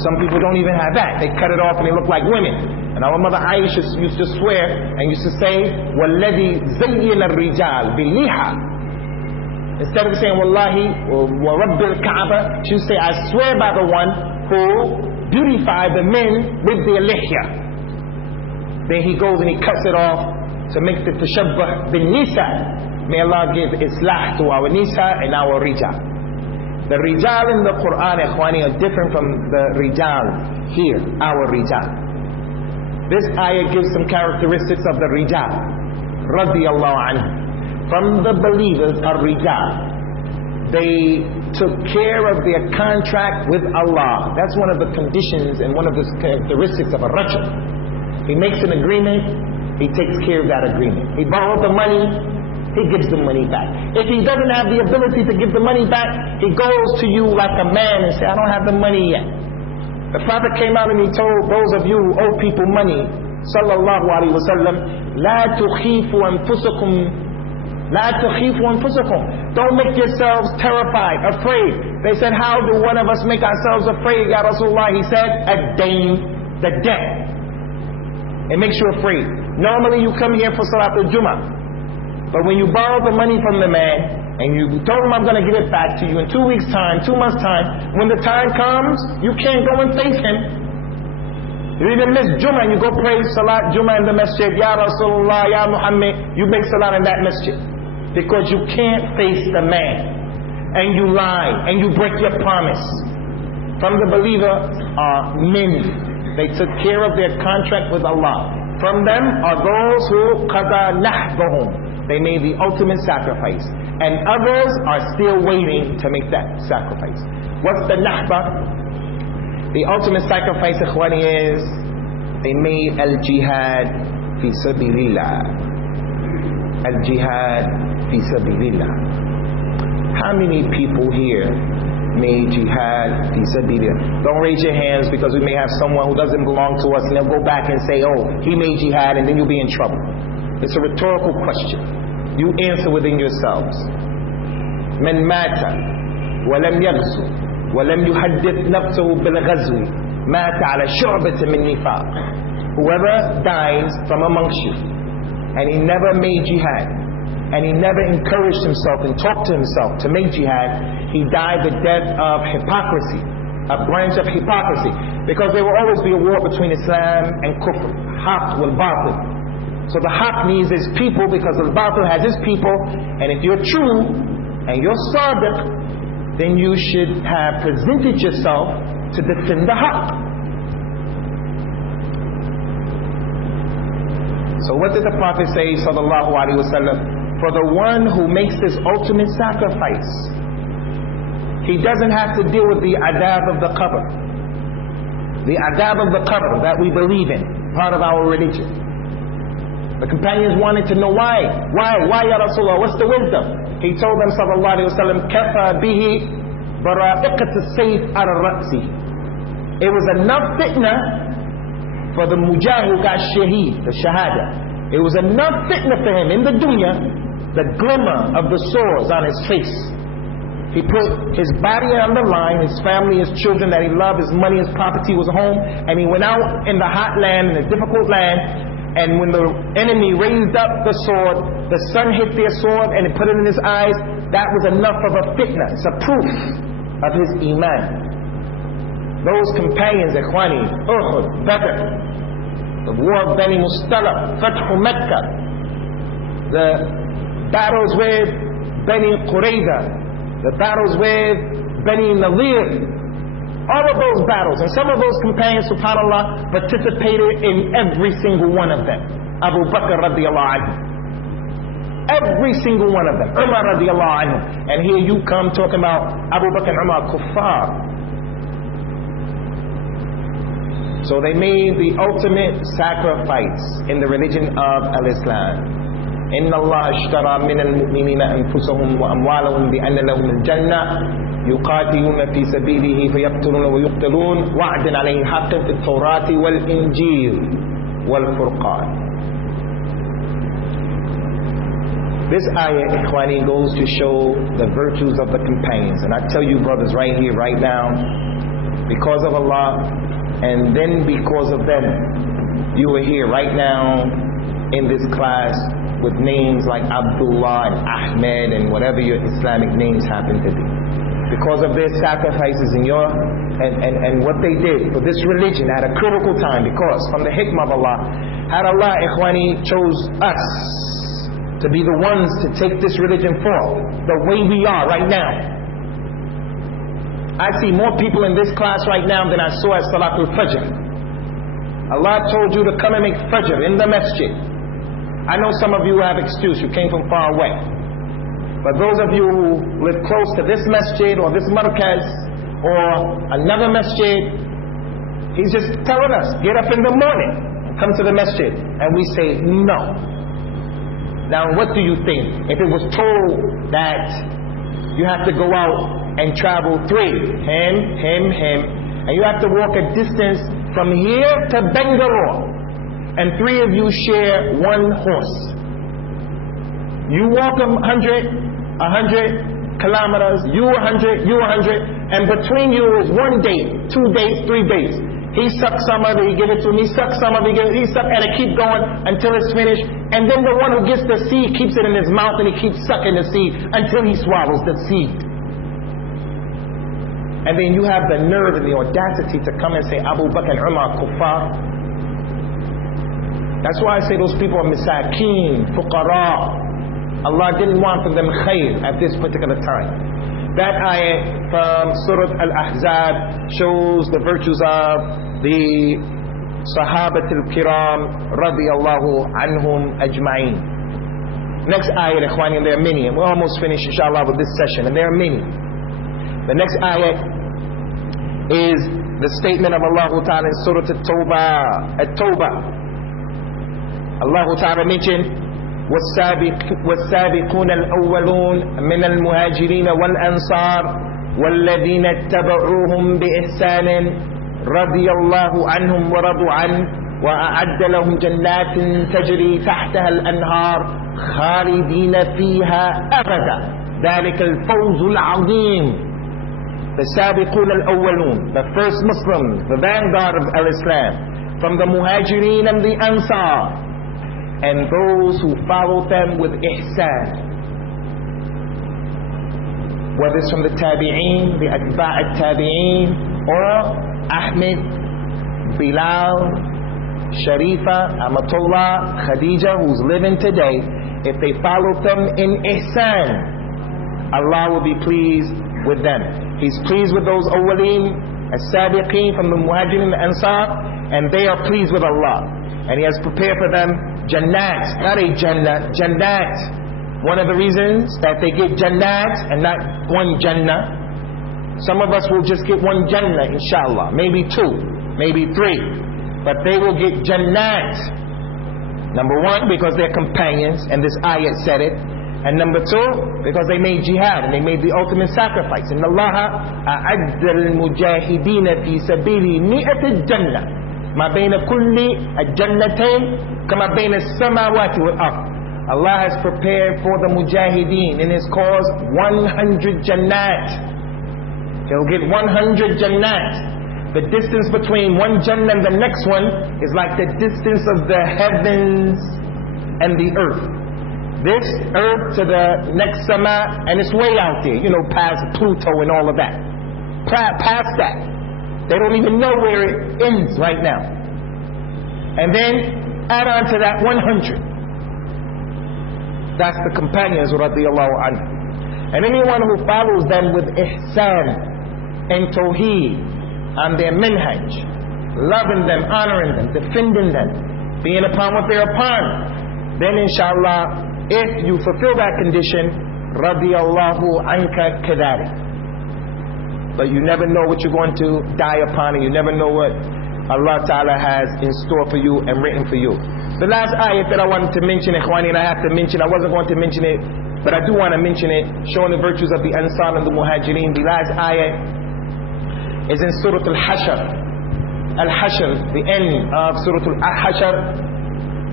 Some people don't even have that. They cut it off and they look like women. And our mother Aisha used to swear and used to say, وَالَّذِي زَيِّنَ الرِّجَالِ بِاللِّحَى. Instead of saying, Wallahi, وَرَبِّ الْكَعْبَةِ, she would say, I swear by the one who beautified the men with their lihya. Then he goes and he cuts it off to make the tashabbah bin nisa. May Allah give islah to our nisa and our rijal. The rijal in the Quran, ikhwani, are different from the rijal here, our rijal. This ayah gives some characteristics of the rijal radiyallahu anhu. From the believers are rijal. They took care of their contract with Allah. That's one of the conditions and one of the characteristics of a rajul. He makes an agreement, he takes care of that agreement. He borrowed the money, he gives the money back. If he doesn't have the ability to give the money back, he goes to you like a man and says, I don't have the money yet. The Prophet came out and he told those of you who owe people money, sallallahu alaihi wasallam, la tukhifu anfusakum. La tukhifu anfusakum. Don't make yourselves terrified, afraid. They said, how do one of us make ourselves afraid, Ya Rasulullah? He said, ad-dain, the debt. It makes you afraid. Normally you come here for Salatul Jummah, but when you borrow the money from the man and you told him I'm going to give it back to you in 2 weeks time, 2 months time, when the time comes, you can't go and face him. You even miss Jummah and you go pray Salat Jummah in the masjid, Ya Rasulullah, Ya Muhammad, you make Salat in that masjid. Because you can't face the man, and you lie, and you break your promise. From the believer are men. They took care of their contract with Allah. From them are those who qada nahbahum. They made the ultimate sacrifice. And others are still waiting to make that sacrifice. What's the nahba? The ultimate sacrifice, ikhwani, is they made al-jihad fi sabilillah. Al-jihad fi sabilillah. How many people here made jihad fi sabilillah? Don't raise your hands, because we may have someone who doesn't belong to us and they'll go back and say, oh, he made jihad, and then you'll be in trouble. It's a rhetorical question. You answer within yourselves. Man mata walam yaghzu walam yuhaddith nafsuhu bil ghazwi mata ala shu'batin min nifaq. Whoever dies from amongst you and he never made jihad, and he never encouraged himself and talked to himself to make jihad, he died the death of hypocrisy, a branch of hypocrisy. Because there will always be a war between Islam and kufr, haqq wal batil. So the haqq needs his people, because the batil has his people. And if you're true and you're sadiq, then you should have presented yourself to defend the haqq. So what did the Prophet say, sallallahu alaihi wasallam? For the one who makes this ultimate sacrifice, he doesn't have to deal with the adab of the qabr. The adab of the qabr that we believe in, part of our religion. The companions wanted to know why. Why, Ya Rasulullah? What's the wisdom? He told them, sallallahu alaihi wasallam, kafa bihi bara'iqat as-sayf ala ra'si. It was enough fitna for the mujahid who got shaheed, the shahada. It was enough fitna for him in the dunya, the glimmer of the swords on his face. He put his body on the line, his family, his children that he loved, his money, his property was home, and he went out in the hot land, in a difficult land, and when the enemy raised up the sword, the sun hit their sword and it put it in his eyes. That was enough of a fitna. It's a proof of his iman. Those companions, Ikhwani, Uhud, Badr, the war of Bani Mustalaq, Fathu Mecca, the battles with Bani Qurayza, the battles with Bani Nadir, all of those battles, and some of those companions, subhanAllah, participated in every single one of them. Abu Bakr radiallahu anhu, every single one of them. Umar radiallahu anhu, and here you come talking about Abu Bakr and Umar kuffar. So they made the ultimate sacrifice in the religion of Al-Islam. إن الله اشترى من المؤمنين أنفسهم وأموالهم بأن لهم الجنة يقاتلون في سبيله فيقتلون ويقتلون وعدا عليه حق في التوراة والإنجيل والفرقان. This ayah, Ikhwani, goes to show the virtues of the companions. And I tell you, brothers, right here, right now, because of Allah, and then because of them, you are here right now in this class with names like Abdullah and Ahmed and whatever your Islamic names happen to be. Because of their sacrifices and what they did for this religion at a critical time, because from the hikmah of Allah, had Allah, Ikhwani, chose us to be the ones to take this religion forth the way we are right now. I see more people in this class right now than I saw at Salatul Fajr. Allah told you to come and make Fajr in the masjid. I know some of you have excuse, you came from far away. But those of you who live close to this masjid or this markaz or another masjid, he's just telling us, get up in the morning and come to the masjid. And we say, no. Now what do you think? If it was told that you have to go out and travel 3, him, and you have to walk a distance from here to Bangalore, and 3 of you share 1 horse. You walk 100 kilometers, you 100, and between you is 1 day, 2 days, 3 days. He sucks some of it, he give it to him, he sucks some of it, he sucks, and it keeps going until it's finished. And then the one who gets the seed keeps it in his mouth and he keeps sucking the seed until he swallows the seed. And then you have the nerve and the audacity to come and say Abu Bakr and Umar kuffar. That's why I say those people are misakeen, fuqara. Allah didn't want from them khair at this particular time. That ayah from Surah Al-Ahzab shows the virtues of the Sahabat al-Kiram radiyallahu anhum ajma'in. Next ayah, Ikhwani, and there are many, and we're almost finished inshallah with this session, and there are many. The next ayah is the statement of Allah Ta'ala in Surah At-Tawbah. Allah Ta'ala mentioned والسابقون الأولون من المهاجرين والأنصار والذين اتبعوهم بإحسان رضي الله عنهم ورضوا عنه وأعد لهم جنات تجري تحتها الأنهار خالدين فيها أبدا ذلك الفوز العظيم. The Sabiqun al-Awwalun, the first Muslims, the vanguard of al-Islam, from the Muhajirin and the Ansar, and those who followed them with ihsan. Whether it's from the Tabi'een, the Atba' al-Tabi'een, or Ahmed, Bilal, Sharifa, Amatullah, Khadija, who's living today, if they followed them in ihsan, Allah will be pleased with them. He's pleased with those awwaleen, as-sabiqeen from the Muhajirin and the Ansar, and they are pleased with Allah. And He has prepared for them Jannat, not a Jannah, Jannat. One of the reasons that they get Jannat and not one Jannah, some of us will just get one Jannah, inshallah, maybe two, maybe three, but they will get Jannat. Number one, because they're companions, and this ayat said it. And number two, because they made jihad, and they made the ultimate sacrifice. إِنَّ اللَّهَ أَعَدَّ الْمُجَاهِدِينَ فِي سَبِيلِهِ مِئَةَ الجنة ما بين كل الجنتين كما بين السماوات والأرض. Allah has prepared for the mujahideen in His cause 100 jannat. He'll get 100 jannat. The distance between one jannah and the next one is like the distance of the heavens and the earth. This earth to the next sama, and it's way out there, past Pluto and all of that. Past that. They don't even know where it ends right now. And then add on to that 100. That's the companions, radiyallahu anhu. And anyone who follows them with ihsan and tawheed on their minhaj, loving them, honoring them, defending them, being upon what they're upon, then inshallah, if you fulfill that condition, radiyallahu anka kadhalik. But you never know what you're going to die upon, and you never know what Allah Ta'ala has in store for you and written for you. The last ayat that I wanted to mention, Ikhwani, and I have to mention, I wasn't going to mention it, but I do want to mention it, showing the virtues of the Ansar and the Muhajirin. The last ayat is in Surah Al-Hashr. Al-Hashr, the end of Surah Al-Hashr.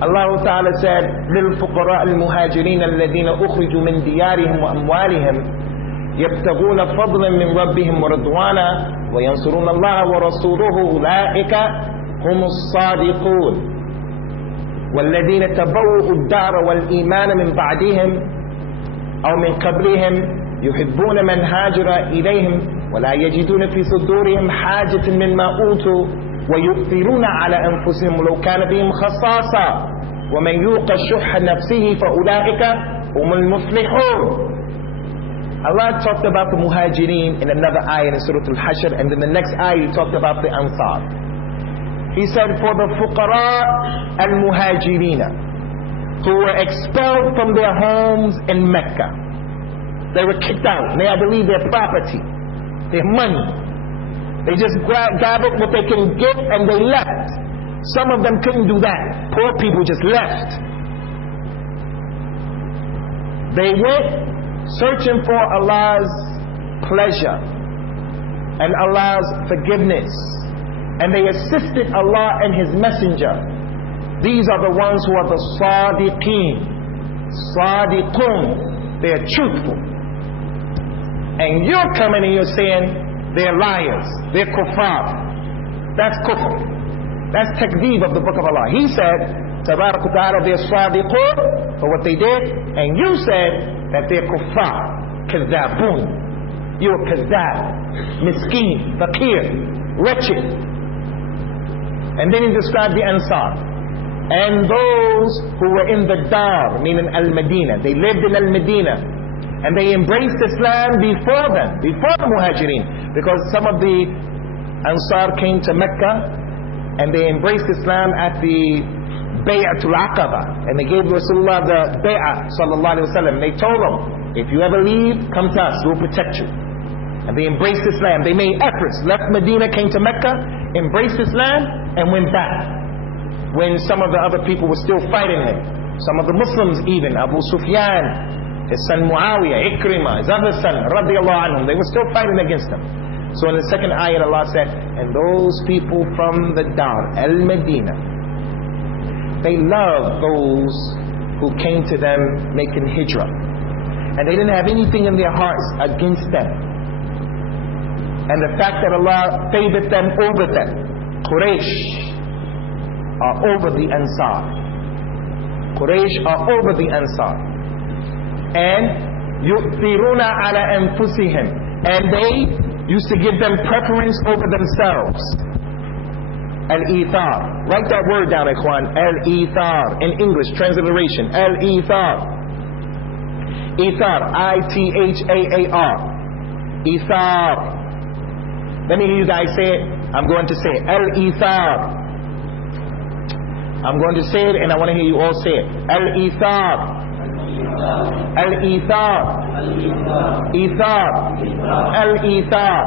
Allah Ta'ala said, لِلْفُقَرَاءِ الْمُهَاجِرِينَ الَّذِينَ أُخْرِجُوا مِنْ دِيَارِهِمْ وَأَمْوَالِهِمْ يَبْتَغُونَ فَضْلًا مِنْ رَبِّهِمْ وَرِضْوَانًا وَيَنْصُرُونَ اللَّهَ وَرَسُولَهُ أُولَئِكَ هُمُ الصَّادِقُونَ وَالَّذِينَ تَبَوَّءُوا الدَّارَ وَالْإِيمَانَ مِنْ بَعْدِهِمْ أَوْ مِنْ قَبْلِهِمْ يُحِبُّونَ مَنْ هَاجَرَ إِلَيْهِمْ وَلَا يَجِدُونَ فِي صُدُورِهِمْ حَاجَةً مِمَّا أُوتُوا وَيُؤْثِرُونَ عَلَى أَنفُسِهِمْ لَوْ كَانَ بِهِمْ خَصَاصَةٌ وَمَنْ يُوقَ شُحَّ نَفْسِهِ فَأُولَئِكَ هُمُ الْمُفْلِحُونَ. Allah talked about the Muhajirin in another ayah in Surah Al-Hashr, and then the next ayah He talked about the Ansar. He said, for the Fuqara al-Muhajirina, who were expelled from their homes in Mecca, they were kicked out, they had to leave their property, their money. They just gathered what they can get and they left. Some of them couldn't do that. Poor people just left. They went searching for Allah's pleasure and Allah's forgiveness, and they assisted Allah and His Messenger. These are the ones who are the Sadiqeen. Sadiqun. They are truthful. And you're coming and you're saying they're liars, they're kuffar. That's kufr. That's takdeeb of the book of Allah. He said, Tabarak wa ta'ala, they're sadiqun for what they did, and you said that they're kuffar, kazzabun. You're kazzab, miskeen, fakir, wretched. And then He described the Ansar. And those who were in the Dar, meaning Al-Madinah, they lived in Al-Madinah, and they embraced Islam before them, before the Muhajirin, because some of the Ansar came to Mecca and they embraced Islam at the Bay'atul Aqaba, and they gave Rasulullah the Bay'ah sallallahu alaihi wasallam. They told him, if you ever leave, come to us, we'll protect you. And they embraced Islam. They made efforts, left Medina, came to Mecca, embraced Islam, and went back when some of the other people were still fighting him. Some of the Muslims even, Abu Sufyan, his son Muawiyah, Ikrimah, his other son, radiyallahu anhum, they were still fighting against him. So in the second ayat Allah said, and those people from the Dar, Al-Madinah, they loved those who came to them making hijrah. And they didn't have anything in their hearts against them. And the fact that Allah favored them over them, Quraysh are over the Ansar. Quraysh are over the Ansar. And yu'thiruna ala anfusihim, and they used to give them preference over themselves. Al-Ithar. Write that word down, Ikhwan. Al-Ithar. In English, transliteration. Al-Ithar. Ithar. I-T-H-A-A-R. Ithar. Let me hear you guys say it. I'm going to say it. Al-Ithar. I'm going to say it and I want to hear you all say it. Al-Ithar. Al-Ithar. Ithar. Al-Ithar.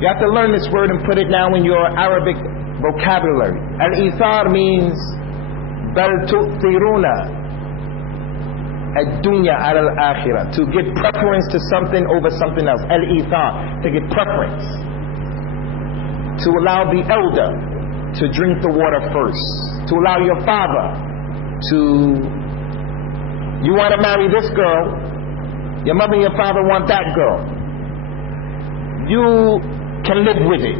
You have to learn this word and put it now in your Arabic vocabulary. Al-Ithar means bal tu'thiruna ad-dunya ala al-akhirah, to give preference to something over something else. Al-Ithar, to give preference, to allow the elder to drink the water first, to allow your father to, you want to marry this girl, your mother and your father want that girl, you can live with it.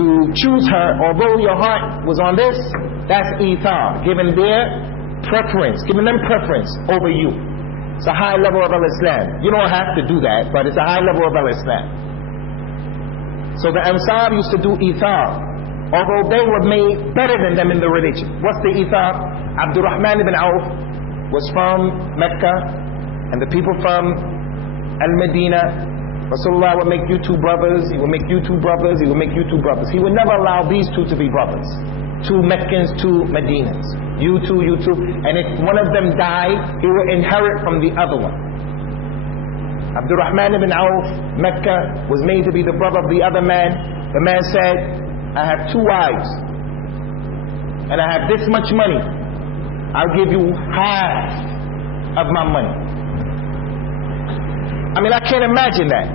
To choose her, although your heart was on this, that's ithar, giving their preference, giving them preference over you. It's a high level of al-Islam. You don't have to do that, but it's a high level of al-Islam. So the Ansar used to do ithar, although they were made better than them in the religion. What's the ithar? Abdurrahman ibn Auf was from Mecca, and the people from Al-Medina. Rasulullah would make you two brothers, he would make you two brothers, he would make you two brothers. He would never allow these two to be brothers. Two Meccans, two Medinas. You two, you two. And if one of them died, he would inherit from the other one. Abdurrahman ibn Auf, Mecca, was made to be the brother of the other man. The man said, I have two wives, and I have this much money. I'll give you half of my money. I mean, I can't imagine that.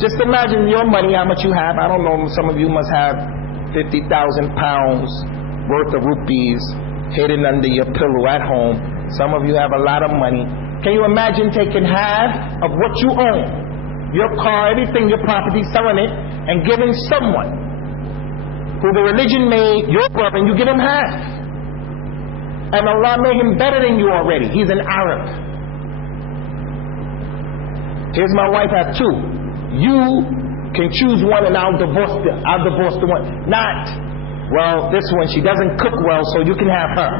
Just imagine your money, how much you have. I don't know, some of you must have 50,000 pounds worth of rupees hidden under your pillow at home. Some of you have a lot of money. Can you imagine taking half of what you own, your car, everything, your property, selling it, and giving someone who the religion made your brother, and you give him half? And Allah made him better than you already. He's an Arab. Here's my wife, I have two. You can choose one and I'll divorce the one. Not, well, this one, she doesn't cook well, so you can have her.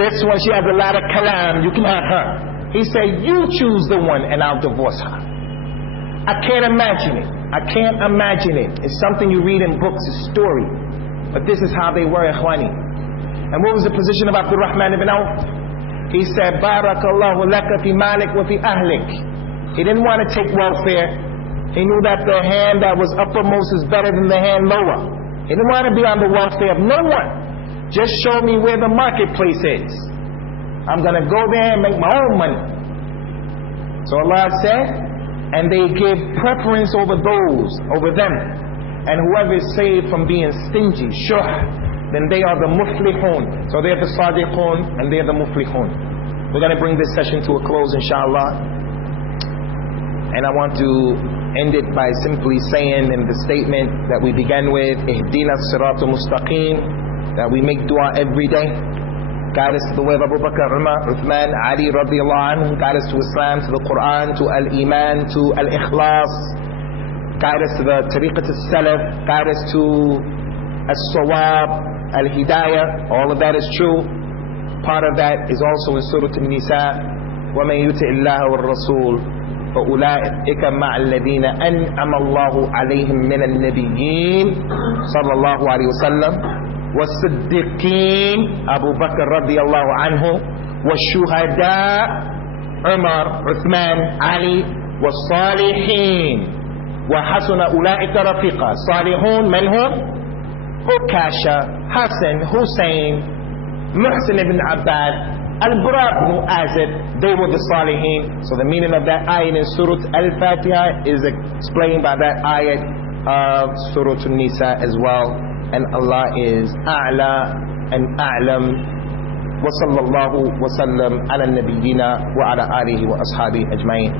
This one, she has a lot of kalam, you can have her. He said, you choose the one and I'll divorce her. I can't imagine it. I can't imagine it. It's something you read in books, a story. But this is how they were, ikhwani. And what was the position of Abdurrahman ibn Auf? He said, Barakallahu laka fi malik wa fi ahlik. He didn't want to take welfare. He knew that the hand that was uppermost is better than the hand lower. He didn't want to be on the welfare of no one. Just show me where the marketplace is. I'm going to go there and make my own money. So Allah said, and they give preference over them. And whoever is saved from being stingy, shuh, then they are the muflihun. So they are the sadiqun and they are the muflihun. We're going to bring this session to a close, inshallah. And I want to end it by simply saying in the statement that we began with, Ihdina Siratul Mustaqim, that we make dua every day. Guide us to the way of Abu Bakr, Umar, Uthman, Ali radiallahu anhu. Guide us to Islam, to the Quran, to Al-Iman, to Al-Ikhlas. Guide us to the Tariqat al-Salaf. Guide us to Al-Sawab, Al-Hidayah. All of that is true. Part of that is also in Surah An-Nisa. وَمَن يُطِعِ اللَّهَ وَالرَّسُولَ فأولئك مع الذين أنعم الله عليهم من النبيين صلى الله عليه وسلم والصديقين أبو بكر رضي الله عنه والشهداء عمر عثمان علي والصالحين وحسن أولئك رفيقا. صالحون من هم؟ عكاشة, حسن, Hussein, Muhsin ibn Abbad, Al-Bara ibn Azib, they were the Salihin. So the meaning of that ayat in Surah Al-Fatiha is explained by that ayat of Surah An-Nisa as well. And Allah is A'la and A'lam. Wa sallallahu wa sallam ala nabiyyina wa ala alihi wa ashabi ajma'in.